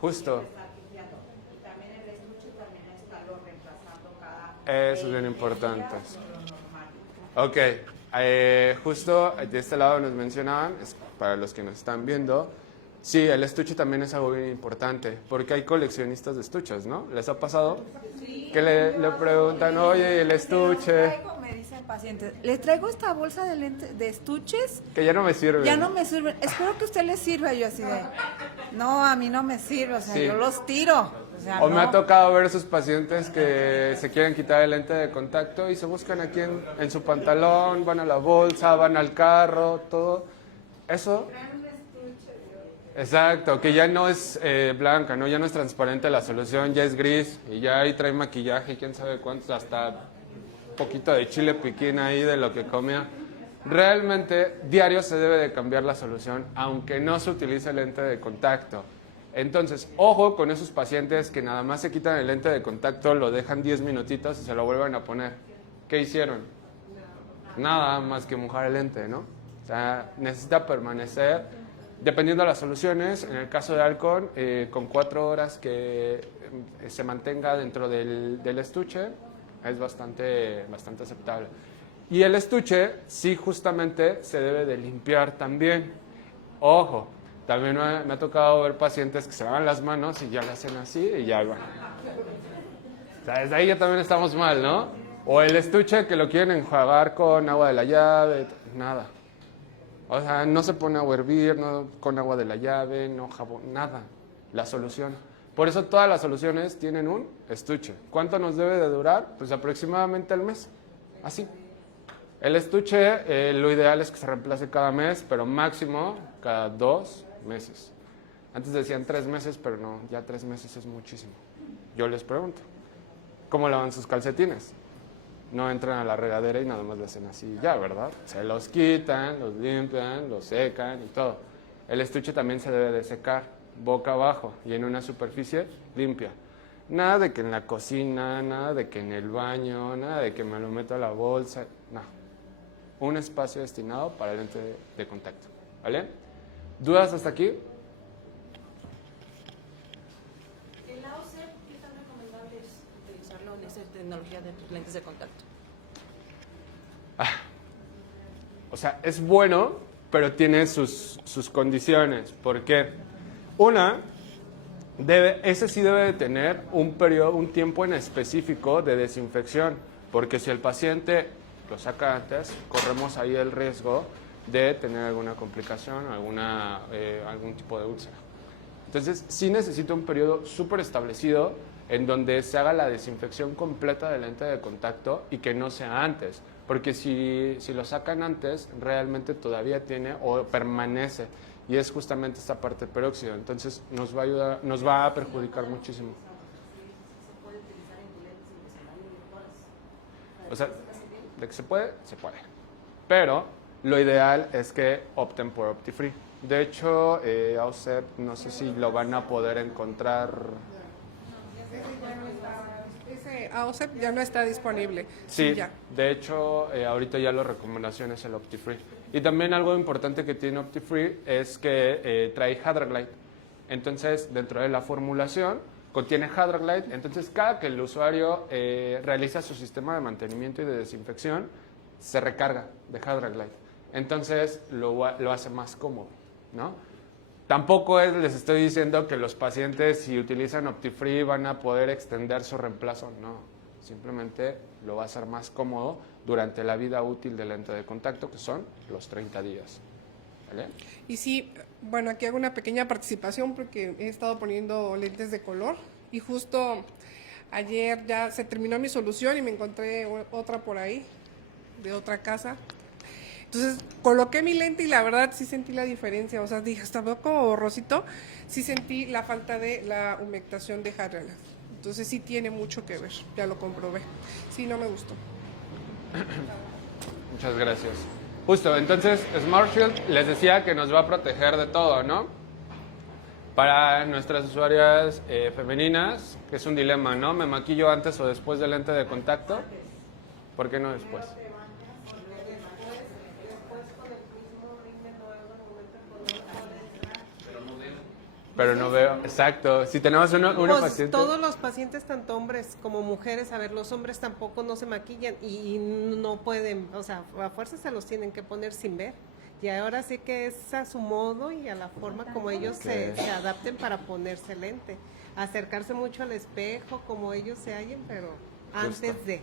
Justo. También el estuche también está reemplazando cada... Eso es bien importante. Ok, justo de este lado nos mencionaban, para los que nos están viendo, sí, el estuche también es algo bien importante, porque hay coleccionistas de estuches, ¿no? ¿Les ha pasado? Sí. Que le preguntan, oye, el estuche... Me dicen pacientes, les traigo esta bolsa de estuches, Que ya no me sirve. ya no me sirven, espero que a usted les sirva. Yo así de, no, a mí no me sirve, o sea, Sí. yo los tiro. O sea, O me ha no. tocado ver esos pacientes que se quieren quitar el lente de contacto y se buscan aquí en su pantalón, van a la bolsa, van al carro, todo. Eso. Exacto, que ya no es blanca, ¿no? Ya no es transparente la solución, ya es gris y ya ahí trae maquillaje, quién sabe cuántos, hasta un poquito de chile piquín ahí de lo que comía. Realmente, diario se debe de cambiar la solución, aunque no se utilice lente de contacto. Entonces, ojo con esos pacientes que nada más se quitan el lente de contacto, lo dejan 10 minutitos y se lo vuelven a poner. ¿Qué hicieron? Nada más que mojar el lente, ¿no? O sea, necesita permanecer, dependiendo de las soluciones, en el caso de Alcon, con 4 horas que se mantenga dentro del estuche, es bastante aceptable. Y el estuche, sí, justamente se debe de limpiar también. Ojo, también me ha tocado ver pacientes que se lavan las manos y ya le hacen así y ya van. O sea, desde ahí ya también estamos mal, ¿no? O el estuche que lo quieren enjuagar con agua de la llave, nada. O sea, no se pone agua a hervir, no con agua de la llave, no jabón, nada. La solución. Por eso todas las soluciones tienen un estuche. ¿Cuánto nos debe de durar? Pues aproximadamente al mes. Así. El estuche, lo ideal es que se reemplace cada mes, pero máximo cada 2 meses. Antes decían 3 meses, pero no, ya 3 meses es muchísimo. Yo les pregunto, ¿cómo lavan sus calcetines? No entran a la regadera y nada más le hacen así ya, ¿verdad? Se los quitan, los limpian, los secan y todo. El estuche también se debe de secar boca abajo y en una superficie limpia. Nada de que en la cocina, nada de que en el baño, nada de que me lo meto a la bolsa, no. Un espacio destinado para el lente de contacto, ¿vale? ¿Dudas hasta aquí? ¿El AOCEP qué tan recomendable es utilizarlo en esa tecnología de lentes de contacto? O sea, es bueno, pero tiene sus condiciones. ¿Por qué? Una, ese sí debe de tener un periodo, un tiempo en específico de desinfección, porque si el paciente lo saca antes, corremos ahí el riesgo de tener alguna complicación, algún tipo de úlcera. Entonces, sí necesita un periodo súper establecido en donde se haga la desinfección completa del lente de contacto y que no sea antes, porque si lo sacan antes, realmente todavía tiene o permanece, y es justamente esta parte peróxido, entonces nos va a perjudicar muchísimo. O sea, de que se puede, pero lo ideal es que opten por OptiFree. De hecho, AOCEP, no sé si lo van a poder encontrar. Ese AOCEP ya no está disponible. Sí, ya. de hecho, ahorita ya la recomendación es el OptiFree. Y también algo importante que tiene OptiFree es que trae Hydraglide. Entonces, dentro de la formulación, contiene Hydraglide. Entonces, cada que el usuario realiza su sistema de mantenimiento y de desinfección, se recarga de Hydraglide. Entonces, lo hace más cómodo, ¿no? Tampoco les estoy diciendo que los pacientes, si utilizan OptiFree, van a poder extender su reemplazo. No, simplemente lo va a hacer más cómodo durante la vida útil del lente de contacto, que son los 30 días. ¿Vale? Y sí, bueno, aquí hago una pequeña participación porque he estado poniendo lentes de color y justo ayer ya se terminó mi solución y me encontré otra por ahí, de otra casa. Entonces coloqué mi lente y la verdad sí sentí la diferencia, o sea, dije, estaba como borrosito, sí sentí la falta de la humectación de Hydraglide. Entonces sí tiene mucho que ver, ya lo comprobé. Sí, no me gustó. Muchas gracias. Justo, entonces Smart Shield les decía que nos va a proteger de todo, ¿no? Para nuestras usuarias femeninas, que es un dilema, ¿no? ¿Me maquillo antes o después del lente de contacto? ¿Por qué no después? Pero no veo, exacto. Si tenemos una Pues paciente... todos los pacientes, tanto hombres como mujeres, a ver, los hombres tampoco no se maquillan y no pueden, o sea, a fuerza se los tienen que poner sin ver. Y ahora sí que es a su modo y a la forma como ellos se adapten para ponerse lente. Acercarse mucho al espejo, como ellos se hallen, pero antes de.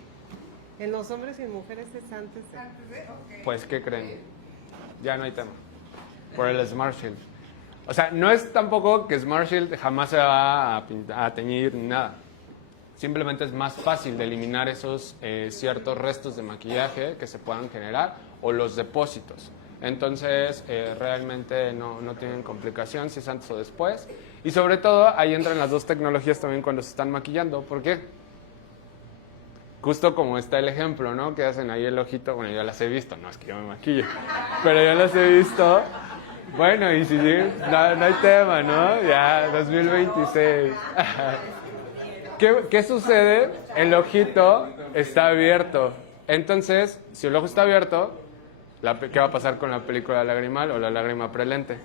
En los hombres y mujeres es antes de. Pues, ¿qué creen? Ya no hay tema. Por el Smart Shield. O sea, no es tampoco que Smart Shield jamás se va a teñir ni nada. Simplemente es más fácil de eliminar esos ciertos restos de maquillaje que se puedan generar o los depósitos. Entonces, realmente no tienen complicación si es antes o después. Y sobre todo, ahí entran las dos tecnologías también cuando se están maquillando. ¿Por qué? Justo como está el ejemplo, ¿no? Que hacen ahí el ojito. Bueno, yo las he visto. No es que yo me maquille. Pero yo las he visto. Bueno, y si sí, no hay tema, ¿no? Ya, 2026. ¿Qué sucede? El ojito está abierto. Entonces, si el ojo está abierto, ¿qué va a pasar con la película lagrimal o la lágrima prelente?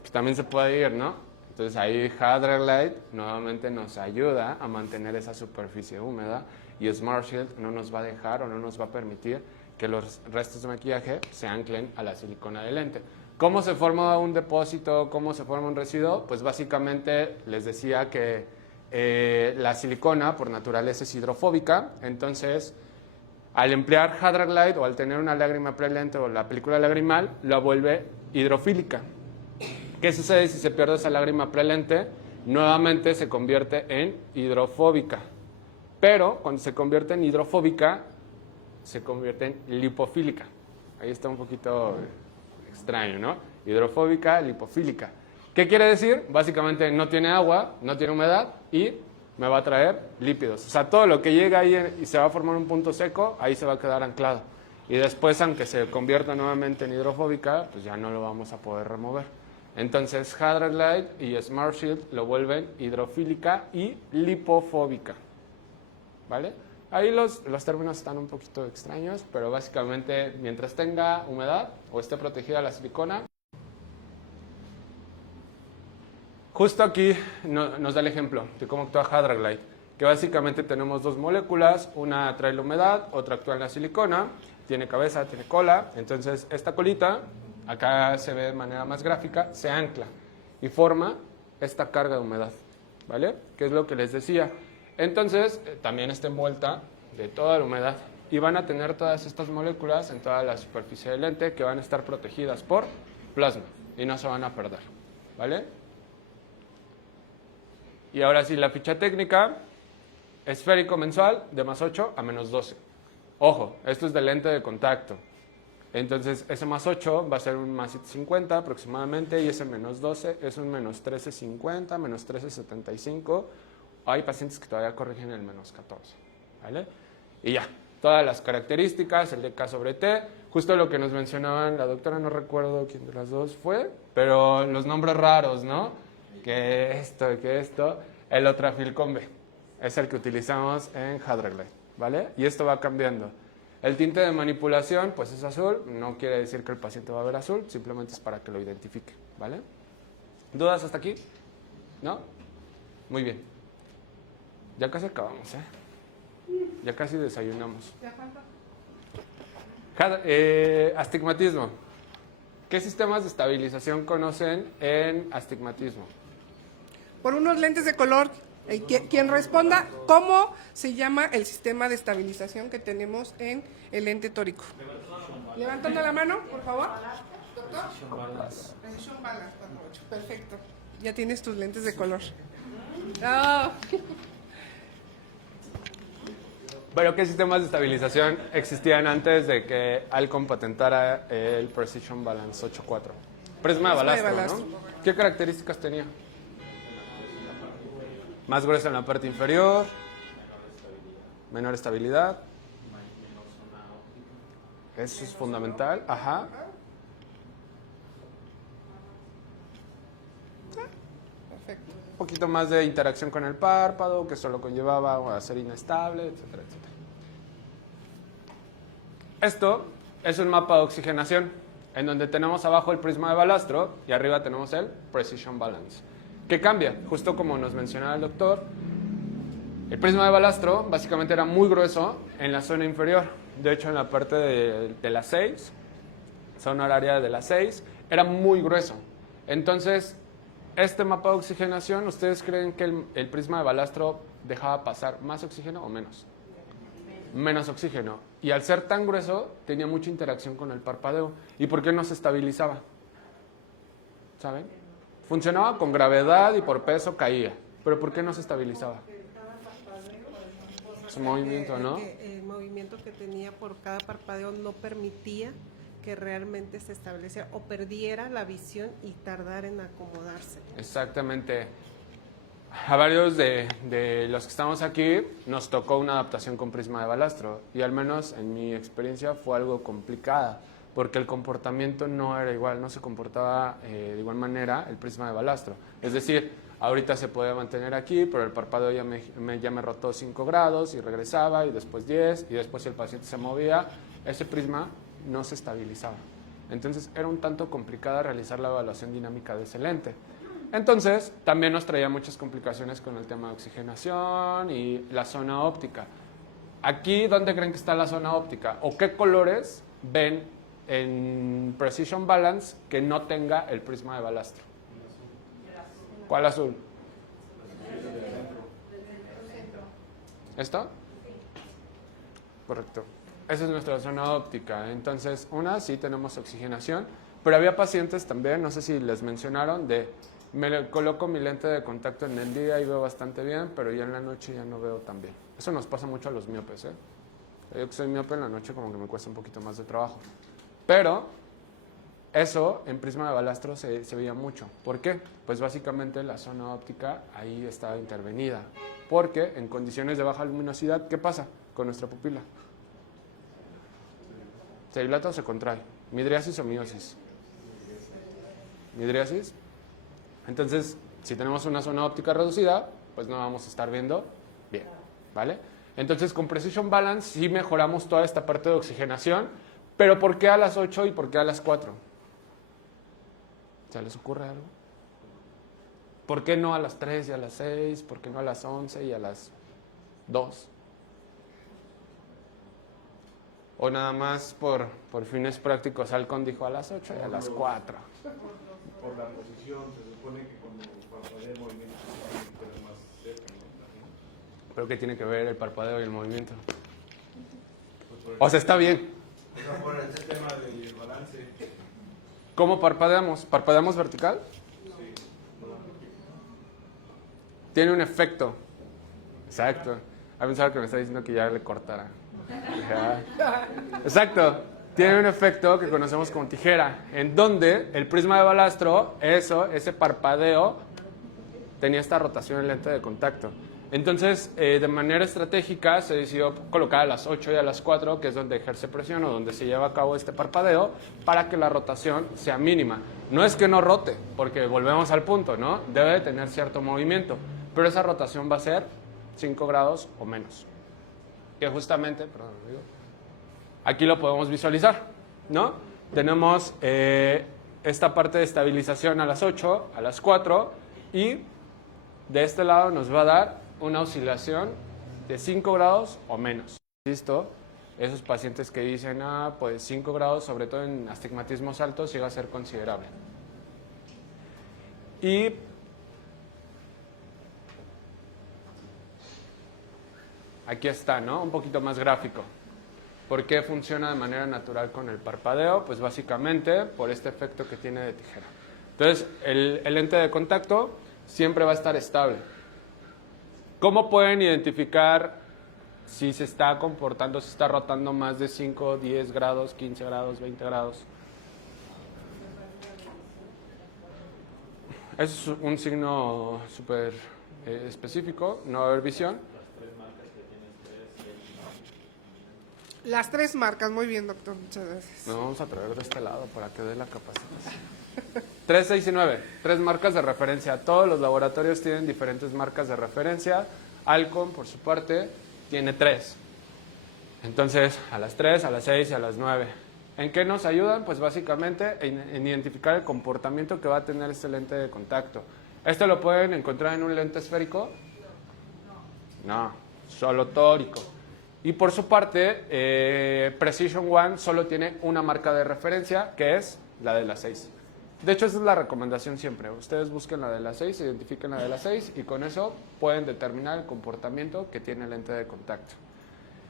Pues también se puede ir, ¿no? Entonces ahí Hydraglide nuevamente nos ayuda a mantener esa superficie húmeda y Smart Shield no nos va a dejar o no nos va a permitir que los restos de maquillaje se anclen a la silicona de lente. ¿Cómo se forma un depósito? ¿Cómo se forma un residuo? Pues básicamente les decía que la silicona por naturaleza es hidrofóbica, entonces al emplear Hydraglide o al tener una lágrima prelente o la película lagrimal, la vuelve hidrofílica. ¿Qué sucede si se pierde esa lágrima prelente? Nuevamente se convierte en hidrofóbica. Pero cuando se convierte en hidrofóbica, se convierte en lipofílica. Ahí está un poquito extraño, ¿no? Hidrofóbica, lipofílica. ¿Qué quiere decir? Básicamente no tiene agua, no tiene humedad y me va a traer lípidos. O sea, todo lo que llega ahí y se va a formar un punto seco, ahí se va a quedar anclado. Y después, aunque se convierta nuevamente en hidrofóbica, pues ya no lo vamos a poder remover. Entonces, Hydraglide y Smart Shield lo vuelven hidrofílica y lipofóbica. ¿Vale? Ahí los términos están un poquito extraños, pero básicamente mientras tenga humedad o esté protegida la silicona. Justo aquí nos da el ejemplo de cómo actúa Hydraglide, que básicamente tenemos dos moléculas, una trae la humedad, otra actúa en la silicona, tiene cabeza, tiene cola, entonces esta colita, acá se ve de manera más gráfica, se ancla y forma esta carga de humedad, ¿vale? Que es lo que les decía. Entonces, también está envuelta de toda la humedad y van a tener todas estas moléculas en toda la superficie del lente que van a estar protegidas por plasma y no se van a perder, ¿vale? Y ahora sí, la ficha técnica, esférico mensual de +8 a -12. Ojo, esto es de lente de contacto. Entonces, ese +8 va a ser un +750 aproximadamente y ese -12 es un -1350, -1375. Hay pacientes que todavía corrigen el -14, ¿vale? Y ya, todas las características, el de K sobre T, justo lo que nos mencionaban la doctora, no recuerdo quién de las dos fue, pero los nombres raros, ¿no? Que esto, el Otrafilcon B, es el que utilizamos en Hydraglide, ¿vale? Y esto va cambiando. El tinte de manipulación, pues es azul, no quiere decir que el paciente va a ver azul, simplemente es para que lo identifique, ¿vale? ¿Dudas hasta aquí? ¿No? Muy bien. Ya casi acabamos, ¿eh? Ya casi desayunamos. Astigmatismo. ¿Qué sistemas de estabilización conocen en astigmatismo? Por unos lentes de color. Quien responda, ¿cómo se llama el sistema de estabilización que tenemos en el lente tórico? Levantando la mano, por favor. Doctor. Precision Balance 4.8. Perfecto. Ya tienes tus lentes de color. Oh. Bueno, ¿qué sistemas de estabilización existían antes de que Alcon patentara el Precision Balance 8.4? Prisma de balastro, ¿no? ¿Qué características tenía? Más grueso en la parte inferior, menor estabilidad. Eso es fundamental. Ajá. Perfecto. Un poquito más de interacción con el párpado, que eso lo conllevaba a ser inestable, etcétera, etcétera. Esto es un mapa de oxigenación, en donde tenemos abajo el prisma de balastro y arriba tenemos el Precision Balance. ¿Qué cambia? Justo como nos mencionaba el doctor, el prisma de balastro básicamente era muy grueso en la zona inferior. De hecho, en la parte de la 6, zona horaria de la 6, era muy grueso. Entonces, este mapa de oxigenación, ¿ustedes creen que el prisma de balastro dejaba pasar más oxígeno o menos? menos oxígeno. Y al ser tan grueso, tenía mucha interacción con el parpadeo. ¿Y por qué no se estabilizaba? ¿Saben? Funcionaba con gravedad y por peso caía. ¿Pero por qué no se estabilizaba? Su movimiento, ¿no? El movimiento que tenía por cada parpadeo no permitía que realmente se estableciera o perdiera la visión y tardara en acomodarse. Exactamente. A varios de los que estamos aquí nos tocó una adaptación con prisma de balastro y al menos en mi experiencia fue algo complicada porque el comportamiento no era igual, no se comportaba de igual manera el prisma de balastro. Es decir, ahorita se podía mantener aquí, pero el parpadeo ya me rotó 5 grados y regresaba y después 10 y después si el paciente se movía, ese prisma no se estabilizaba. Entonces era un tanto complicada realizar la evaluación dinámica de ese lente. Entonces también nos traía muchas complicaciones con el tema de oxigenación y la zona óptica. Aquí, ¿dónde creen que está la zona óptica? ¿O qué colores ven en Precision Balance que no tenga el prisma de balastro? ¿Cuál azul? ¿Esto? Correcto. Esa es nuestra zona óptica. Entonces, sí tenemos oxigenación, pero había pacientes también, no sé si les mencionaron, me coloco mi lente de contacto en el día y veo bastante bien, pero ya en la noche ya no veo tan bien. Eso nos pasa mucho a los miopes, ¿eh? Yo que soy miope en la noche como que me cuesta un poquito más de trabajo. Pero eso en prisma de balastro se veía mucho. ¿Por qué? Pues básicamente la zona óptica ahí estaba intervenida. Porque en condiciones de baja luminosidad, ¿qué pasa con nuestra pupila? ¿Se dilata o se contrae? ¿Midriasis o miosis? ¿Midriasis? Entonces, si tenemos una zona óptica reducida, pues no vamos a estar viendo bien, ¿vale? Entonces, con Precision Balance sí mejoramos toda esta parte de oxigenación, pero ¿por qué a las 8 y por qué a las 4? ¿Se les ocurre algo? ¿Por qué no a las 3 y a las 6? ¿Por qué no a las 11 y a las 2? O nada más por fines prácticos, Halcón dijo a las 8 y a las 4. Por la posición, se supone que cuando parpadea el movimiento se pone más cerca, ¿no? ¿Pero qué tiene que ver el parpadeo y el movimiento? O sea, está bien. O sea, por este tema del balance. ¿Cómo parpadeamos? ¿Parpadeamos vertical? Sí. Tiene un efecto. Exacto. Ha pensado que me está diciendo que ya le cortara. Exacto. Tiene un efecto que conocemos como tijera, en donde el prisma de balastro, ese parpadeo, tenía esta rotación en lente de contacto. Entonces, de manera estratégica, se decidió colocar a las 8 y a las 4, que es donde ejerce presión o donde se lleva a cabo este parpadeo, para que la rotación sea mínima. No es que no rote, porque volvemos al punto, ¿no? Debe de tener cierto movimiento, pero esa rotación va a ser 5 grados o menos. Que justamente, perdón, amigo, aquí lo podemos visualizar, ¿no? Tenemos esta parte de estabilización a las 8, a las 4, y de este lado nos va a dar una oscilación de 5 grados o menos. ¿Listo? Esos pacientes que dicen, pues 5 grados, sobre todo en astigmatismos altos, llega a ser considerable. Y aquí está, ¿no? Un poquito más gráfico. ¿Por qué funciona de manera natural con el parpadeo? Pues básicamente por este efecto que tiene de tijera. Entonces, el lente de contacto siempre va a estar estable. ¿Cómo pueden identificar si se está comportando, si está rotando más de 5, 10 grados, 15 grados, 20 grados? Es un signo súper específico, no va a haber visión. Las 3 marcas, muy bien, doctor, muchas gracias. Nos vamos a traer de este lado para que dé la capacitación. 3, 6 y 9, 3 marcas de referencia. Todos los laboratorios tienen diferentes marcas de referencia. Halcón, por su parte, tiene 3. Entonces, a las 3, a las 6 y a las 9. ¿En qué nos ayudan? Pues básicamente en identificar el comportamiento que va a tener este lente de contacto. ¿Esto lo pueden encontrar en un lente esférico? No, solo tórico. Y por su parte, Precision One solo tiene una marca de referencia, que es la de las 6. De hecho, esa es la recomendación siempre. Ustedes busquen la de las 6, identifiquen la de las 6 y con eso pueden determinar el comportamiento que tiene el lente de contacto.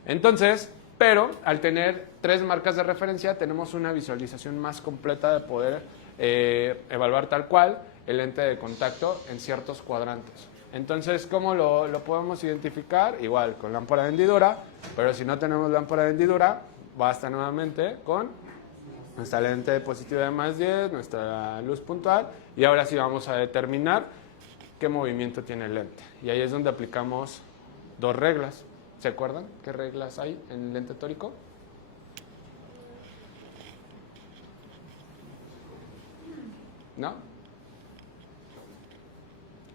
Entonces, pero al tener 3 marcas de referencia, tenemos una visualización más completa de poder evaluar tal cual el lente de contacto en ciertos cuadrantes. Entonces, ¿cómo lo podemos identificar? Igual, con lámpara de hendidura, pero si no tenemos lámpara de hendidura, basta nuevamente con nuestra lente positiva de +10, nuestra luz puntual, y ahora sí vamos a determinar qué movimiento tiene el lente. Y ahí es donde aplicamos 2 reglas. ¿Se acuerdan qué reglas hay en el lente tórico? ¿No?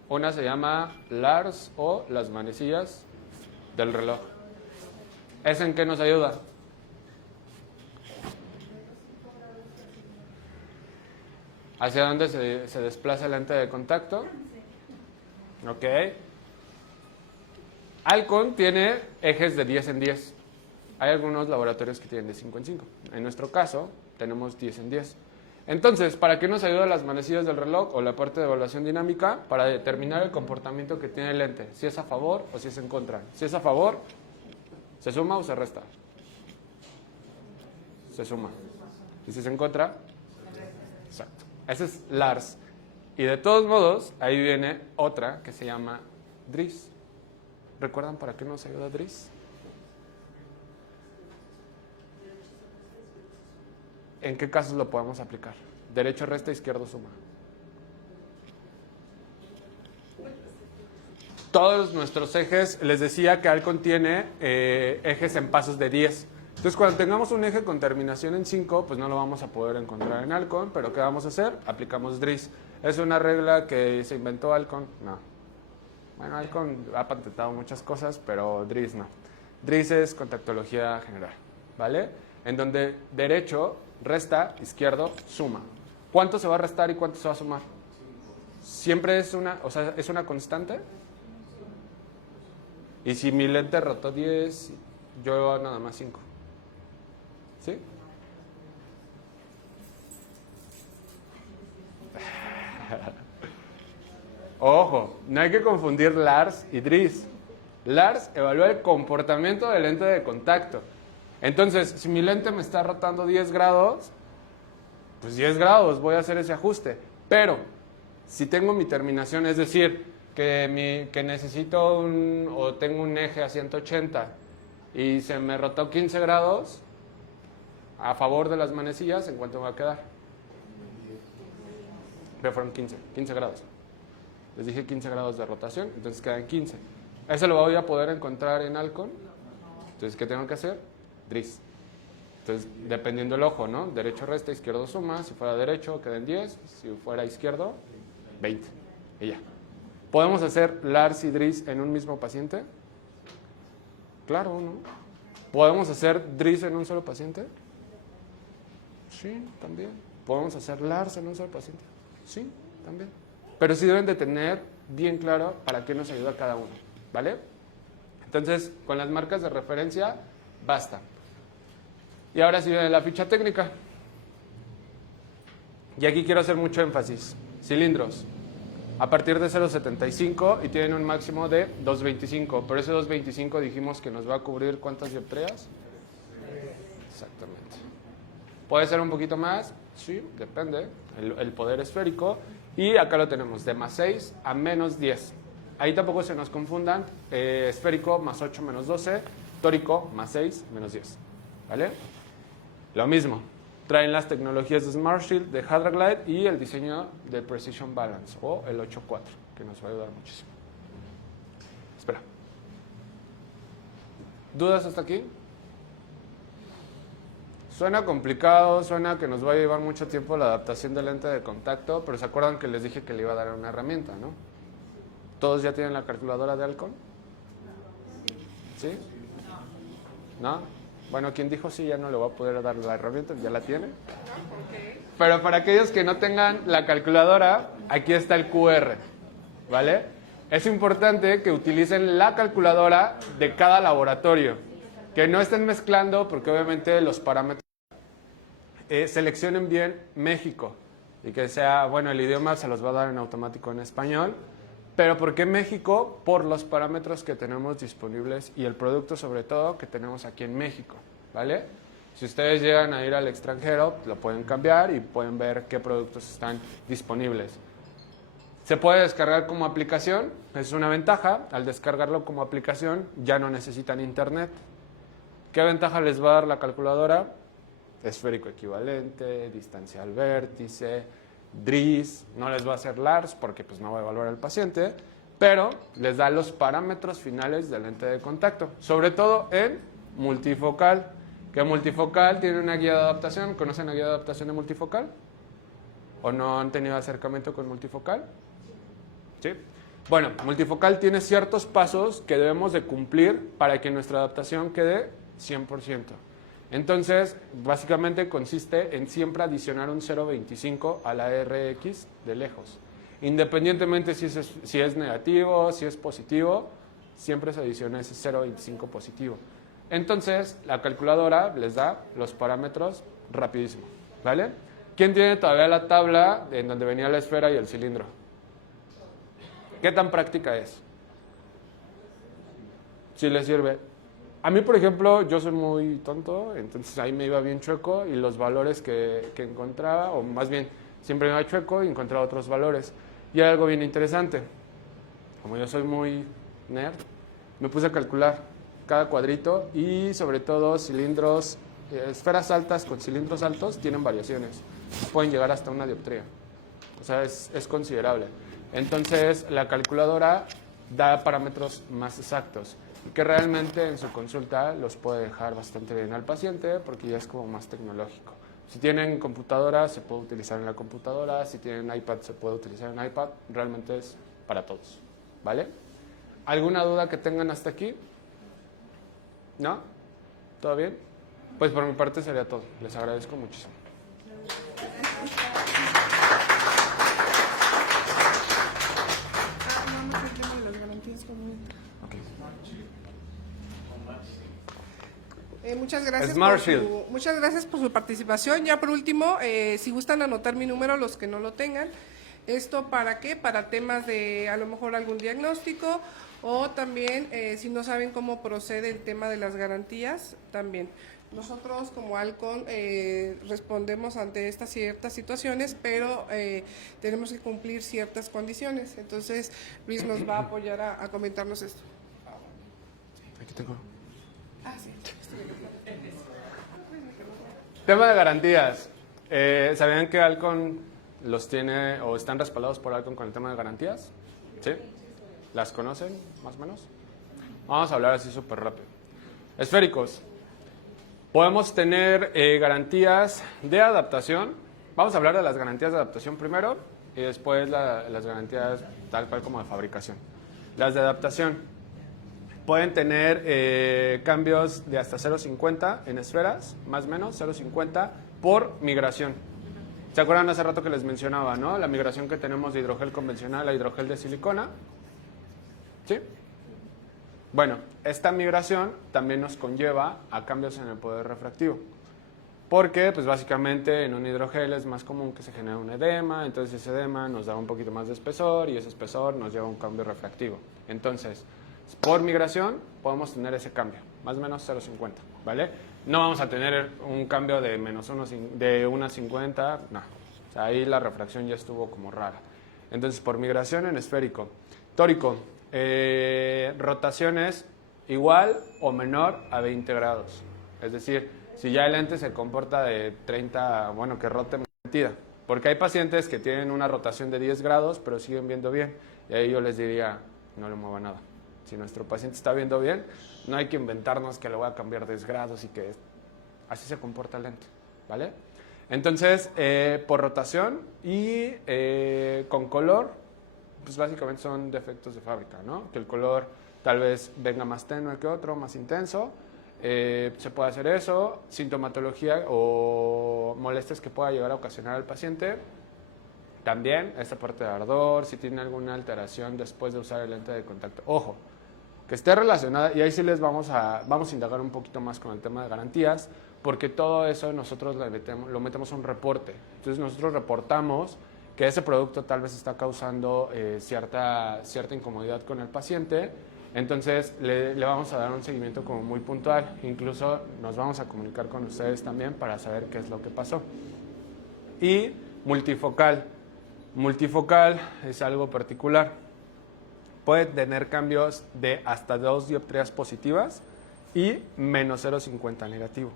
Una se llama LARS o las manecillas del reloj. ¿Es en qué nos ayuda? ¿Hacia dónde se desplaza el lente de contacto? Ok. Alcon tiene ejes de 10 en 10. Hay algunos laboratorios que tienen de 5 en 5. En nuestro caso, tenemos 10 en 10. Entonces, ¿para qué nos ayudan las manecillas del reloj o la parte de evaluación dinámica? Para determinar el comportamiento que tiene el lente, si es a favor o si es en contra. Si es a favor, ¿se suma o se resta? Se suma. ¿Y si es en contra? Exacto. Ese es LARS. Y de todos modos, ahí viene otra que se llama DRIS. ¿Recuerdan para qué nos ayuda DRIS? ¿En qué casos lo podemos aplicar? Derecho resta, izquierdo suma. Todos nuestros ejes, les decía que Alcon tiene ejes en pasos de 10. Entonces, cuando tengamos un eje con terminación en 5, pues no lo vamos a poder encontrar en Alcon, pero ¿qué vamos a hacer? Aplicamos DRIS. ¿Es una regla que se inventó Alcon? No. Bueno, Alcon ha patentado muchas cosas, pero DRIS no. DRIS es contactología general, ¿vale? En donde derecho resta, izquierdo suma. ¿Cuánto se va a restar y cuánto se va a sumar? Siempre es una, o sea, es una constante. Y si mi lente rotó 10, yo nada más 5. ¿Sí? Ojo, no hay que confundir LARS y DRIS. LARS evalúa el comportamiento del lente de contacto. Entonces, si mi lente me está rotando 10 grados, pues 10 grados, voy a hacer ese ajuste. Pero, si tengo mi terminación, es decir, que necesito o tengo un eje a 180 y se me rotó 15 grados, a favor de las manecillas, ¿en cuánto me va a quedar? Pero fueron 15 grados. Les dije 15 grados de rotación, entonces quedan 15. ¿Eso lo voy a poder encontrar en Alcon? Entonces, ¿qué tengo que hacer? DRIS. Entonces, dependiendo del ojo, ¿no? Derecho resta, izquierdo suma. Si fuera derecho, quedan 10. Si fuera izquierdo, 20. Y ya. ¿Podemos hacer LARS y DRIS en un mismo paciente? Claro, ¿no? ¿Podemos hacer DRIS en un solo paciente? Sí, también. ¿Podemos hacer LARS en un solo paciente? Sí, también. Pero sí deben de tener bien claro para qué nos ayuda cada uno, ¿vale? Entonces, con las marcas de referencia, basta. Y ahora sí viene la ficha técnica. Y aquí quiero hacer mucho énfasis. Cilindros. A partir de 0.75 y tienen un máximo de 2.25. Pero ese 2.25 dijimos que nos va a cubrir ¿cuántas dioptrías? Exactamente. ¿Puede ser un poquito más? Sí, depende. El poder esférico. Y acá lo tenemos, de +6 a -10. Ahí tampoco se nos confundan. Esférico +8, -12. Tórico +6, -10. ¿Vale? Lo mismo. Traen las tecnologías de Smart Shield, de Hadraglide y el diseño de Precision Balance o el 8.4, que nos va a ayudar muchísimo. Espera. ¿Dudas hasta aquí? Suena complicado, suena que nos va a llevar mucho tiempo la adaptación del lente de contacto, pero ¿se acuerdan que les dije que le iba a dar una herramienta, no? ¿Todos ya tienen la calculadora de Alcon? ¿Sí? ¿No? Bueno, quien dijo sí ya no le va a poder dar la herramienta, ya la tiene. Pero para aquellos que no tengan la calculadora, aquí está el QR, ¿vale? Es importante que utilicen la calculadora de cada laboratorio, que no estén mezclando porque obviamente los parámetros seleccionen bien México y que sea, bueno, el idioma se los va a dar en automático en español, ¿Pero por qué México? Por los parámetros que tenemos disponibles y el producto sobre todo que tenemos aquí en México, ¿vale? Si ustedes llegan a ir al extranjero, lo pueden cambiar y pueden ver qué productos están disponibles. Se puede descargar como aplicación, es una ventaja. Al descargarlo como aplicación ya no necesitan internet. ¿Qué ventaja les va a dar la calculadora? Esférico equivalente, distancia al vértice, DRIS, no les va a hacer LARS porque pues no va a evaluar al paciente, pero les da los parámetros finales del lente de contacto, sobre todo en multifocal, que multifocal tiene una guía de adaptación. ¿Conocen la guía de adaptación de multifocal? ¿O no han tenido acercamiento con multifocal? ¿Sí? Bueno, multifocal tiene ciertos pasos que debemos de cumplir para que nuestra adaptación quede 100%. Entonces, básicamente consiste en siempre adicionar un 0.25 a la RX de lejos. Independientemente si es negativo, si es positivo, siempre se adiciona ese 0.25 positivo. Entonces, la calculadora les da los parámetros rapidísimo, ¿vale? ¿Quién tiene todavía la tabla en donde venía la esfera y el cilindro? ¿Qué tan práctica es? Si les sirve. A mí, por ejemplo, yo soy muy tonto, entonces ahí me iba bien chueco y los valores que encontraba, o más bien, siempre me iba chueco y encontraba otros valores. Y era algo bien interesante. Como yo soy muy nerd, me puse a calcular cada cuadrito y sobre todo cilindros, esferas altas con cilindros altos tienen variaciones. Pueden llegar hasta una dioptría. O sea, es considerable. Entonces, la calculadora da parámetros más exactos y que realmente en su consulta los puede dejar bastante bien al paciente porque ya es como más tecnológico. Si tienen computadora, se puede utilizar en la computadora. Si tienen iPad, se puede utilizar en iPad. Realmente es para todos, ¿vale? ¿Alguna duda que tengan hasta aquí? ¿No? ¿Todo bien? Pues por mi parte sería todo. Les agradezco muchísimo. Muchas gracias por su participación. Ya por último, si gustan anotar mi número, los que no lo tengan. ¿Esto para qué? Para temas de a lo mejor algún diagnóstico o también si no saben cómo procede el tema de las garantías, también. Nosotros como Alcon respondemos ante estas ciertas situaciones, pero tenemos que cumplir ciertas condiciones. Entonces, Luis nos va a apoyar a comentarnos esto. Aquí tengo. Sí. Tema de garantías. ¿Sabían que Alcon los tiene o están respaldados por Alcon con el tema de garantías? ¿Sí? ¿Las conocen, más o menos? Vamos a hablar así súper rápido. Esféricos. Podemos tener garantías de adaptación. Vamos a hablar de las garantías de adaptación primero y después las garantías tal cual como de fabricación. Las de adaptación pueden tener cambios de hasta 0.50 en esferas, más o menos 0.50 por migración. ¿Se acuerdan hace rato que les mencionaba, no? La migración que tenemos de hidrogel convencional a hidrogel de silicona. ¿Sí? Bueno, esta migración también nos conlleva a cambios en el poder refractivo. Porque, pues básicamente en un hidrogel es más común que se genere un edema, entonces ese edema nos da un poquito más de espesor y ese espesor nos lleva a un cambio refractivo. Entonces, por migración podemos tener ese cambio, más o menos 0.50, ¿vale? No vamos a tener un cambio de menos 1.50, no. O sea, ahí la refracción ya estuvo como rara. Entonces, por migración en esférico. Tórico, rotaciones igual o menor a 20 grados. Es decir, si ya el lente se comporta de 30, bueno, que rote metida. Porque hay pacientes que tienen una rotación de 10 grados, pero siguen viendo bien. Y ahí yo les diría, no le mueva nada. Si nuestro paciente está viendo bien, no hay que inventarnos que le voy a cambiar 10 grados y que así se comporta el lente, ¿vale? Entonces, por rotación y con color, pues básicamente son defectos de fábrica, ¿no? Que el color tal vez venga más tenue que otro, más intenso. Se puede hacer eso. Sintomatología o molestias que pueda llegar a ocasionar al paciente. También esta parte de ardor, si tiene alguna alteración después de usar el lente de contacto. Ojo, que esté relacionada, y ahí sí les vamos a indagar un poquito más con el tema de garantías, porque todo eso nosotros lo metemos a un reporte. Entonces nosotros reportamos que ese producto tal vez está causando cierta incomodidad con el paciente. Entonces le vamos a dar un seguimiento como muy puntual, incluso nos vamos a comunicar con ustedes también para saber qué es lo que pasó. Y multifocal. Multifocal es algo particular. Puede tener cambios de hasta 2 dioptrías positivas y menos 0,50 negativo.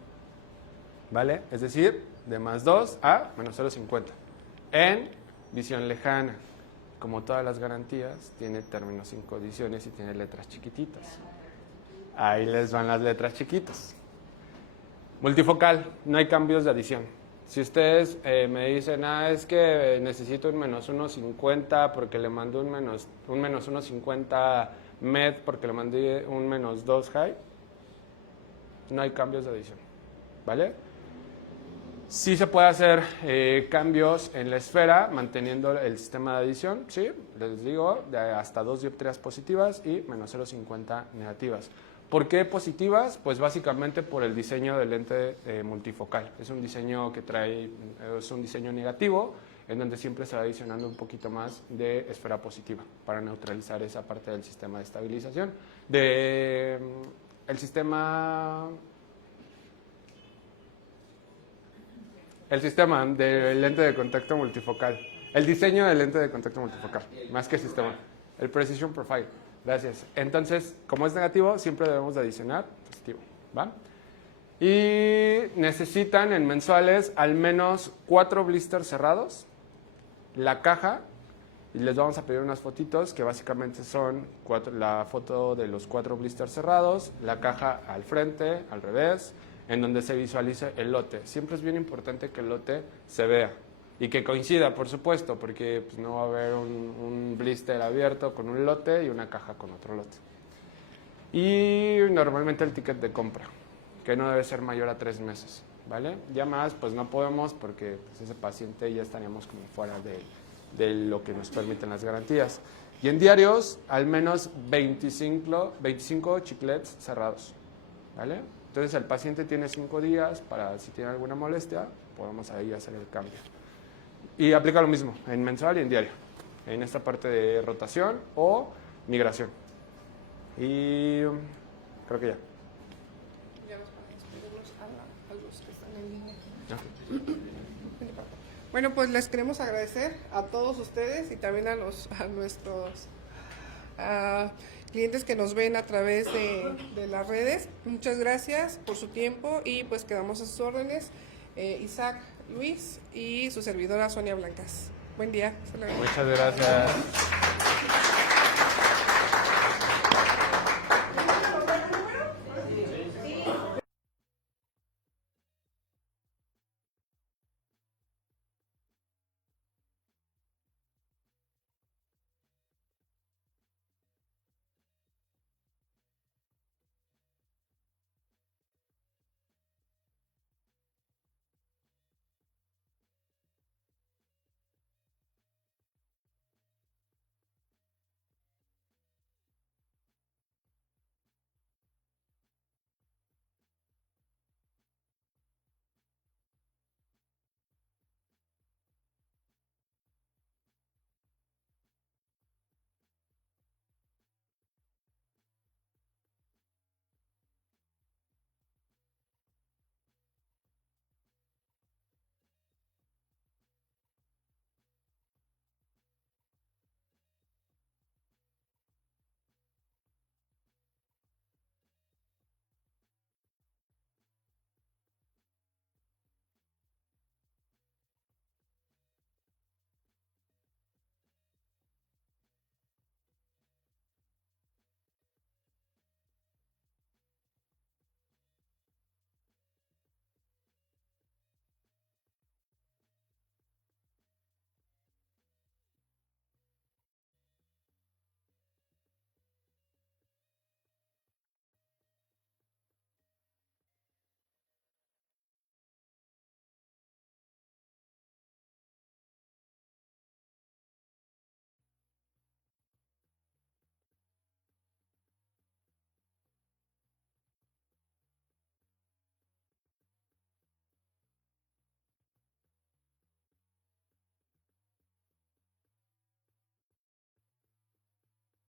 ¿Vale? Es decir, de más 2 a menos 0,50. En visión lejana. Como todas las garantías, tiene términos sin condiciones y tiene letras chiquititas. Ahí les van las letras chiquitas. Multifocal, no hay cambios de adición. Si ustedes me dicen, es que necesito un menos 1,50 porque le mandé un menos 1,50 med porque le mandé un menos 2 high, no hay cambios de adición. ¿Vale? Sí se puede hacer cambios en la esfera manteniendo el sistema de adición, ¿sí? Les digo, de hasta 2 dioptrías positivas y menos 0,50 negativas. ¿Por qué positivas? Pues básicamente por el diseño del lente multifocal. Es un diseño que es un diseño negativo, en donde siempre se va adicionando un poquito más de esfera positiva para neutralizar esa parte del sistema de estabilización. El sistema del lente de contacto multifocal. El diseño del lente de contacto multifocal, más que sistema. El Precision Profile. Gracias. Entonces, como es negativo, siempre debemos de adicionar positivo. ¿Va? Y necesitan en mensuales al menos 4 blisters cerrados, la caja, y les vamos a pedir unas fotitos que básicamente son la foto de los 4 blisters cerrados, la caja al frente, al revés, en donde se visualice el lote. Siempre es bien importante que el lote se vea y que coincida, por supuesto, porque pues, no va a haber un blister abierto con un lote y una caja con otro lote. Y normalmente el ticket de compra, que no debe ser mayor a 3 meses, ¿vale? Ya más, pues no podemos porque pues, ese paciente ya estaríamos como fuera de lo que nos permiten las garantías. Y en diarios, al menos 25 chiclets cerrados, ¿vale? Entonces el paciente tiene 5 días para, si tiene alguna molestia, podemos ahí hacer el cambio. Y aplica lo mismo en mensual y en diario, en esta parte de rotación o migración. Y creo que ya. Ya nos para despedirnos a los que están en línea. Bueno, pues les queremos agradecer a todos ustedes y también a nuestros clientes que nos ven a través de las redes. Muchas gracias por su tiempo y pues quedamos a sus órdenes. Isaac, Luis y su servidora Sonia Blancas. Buen día. Muchas gracias.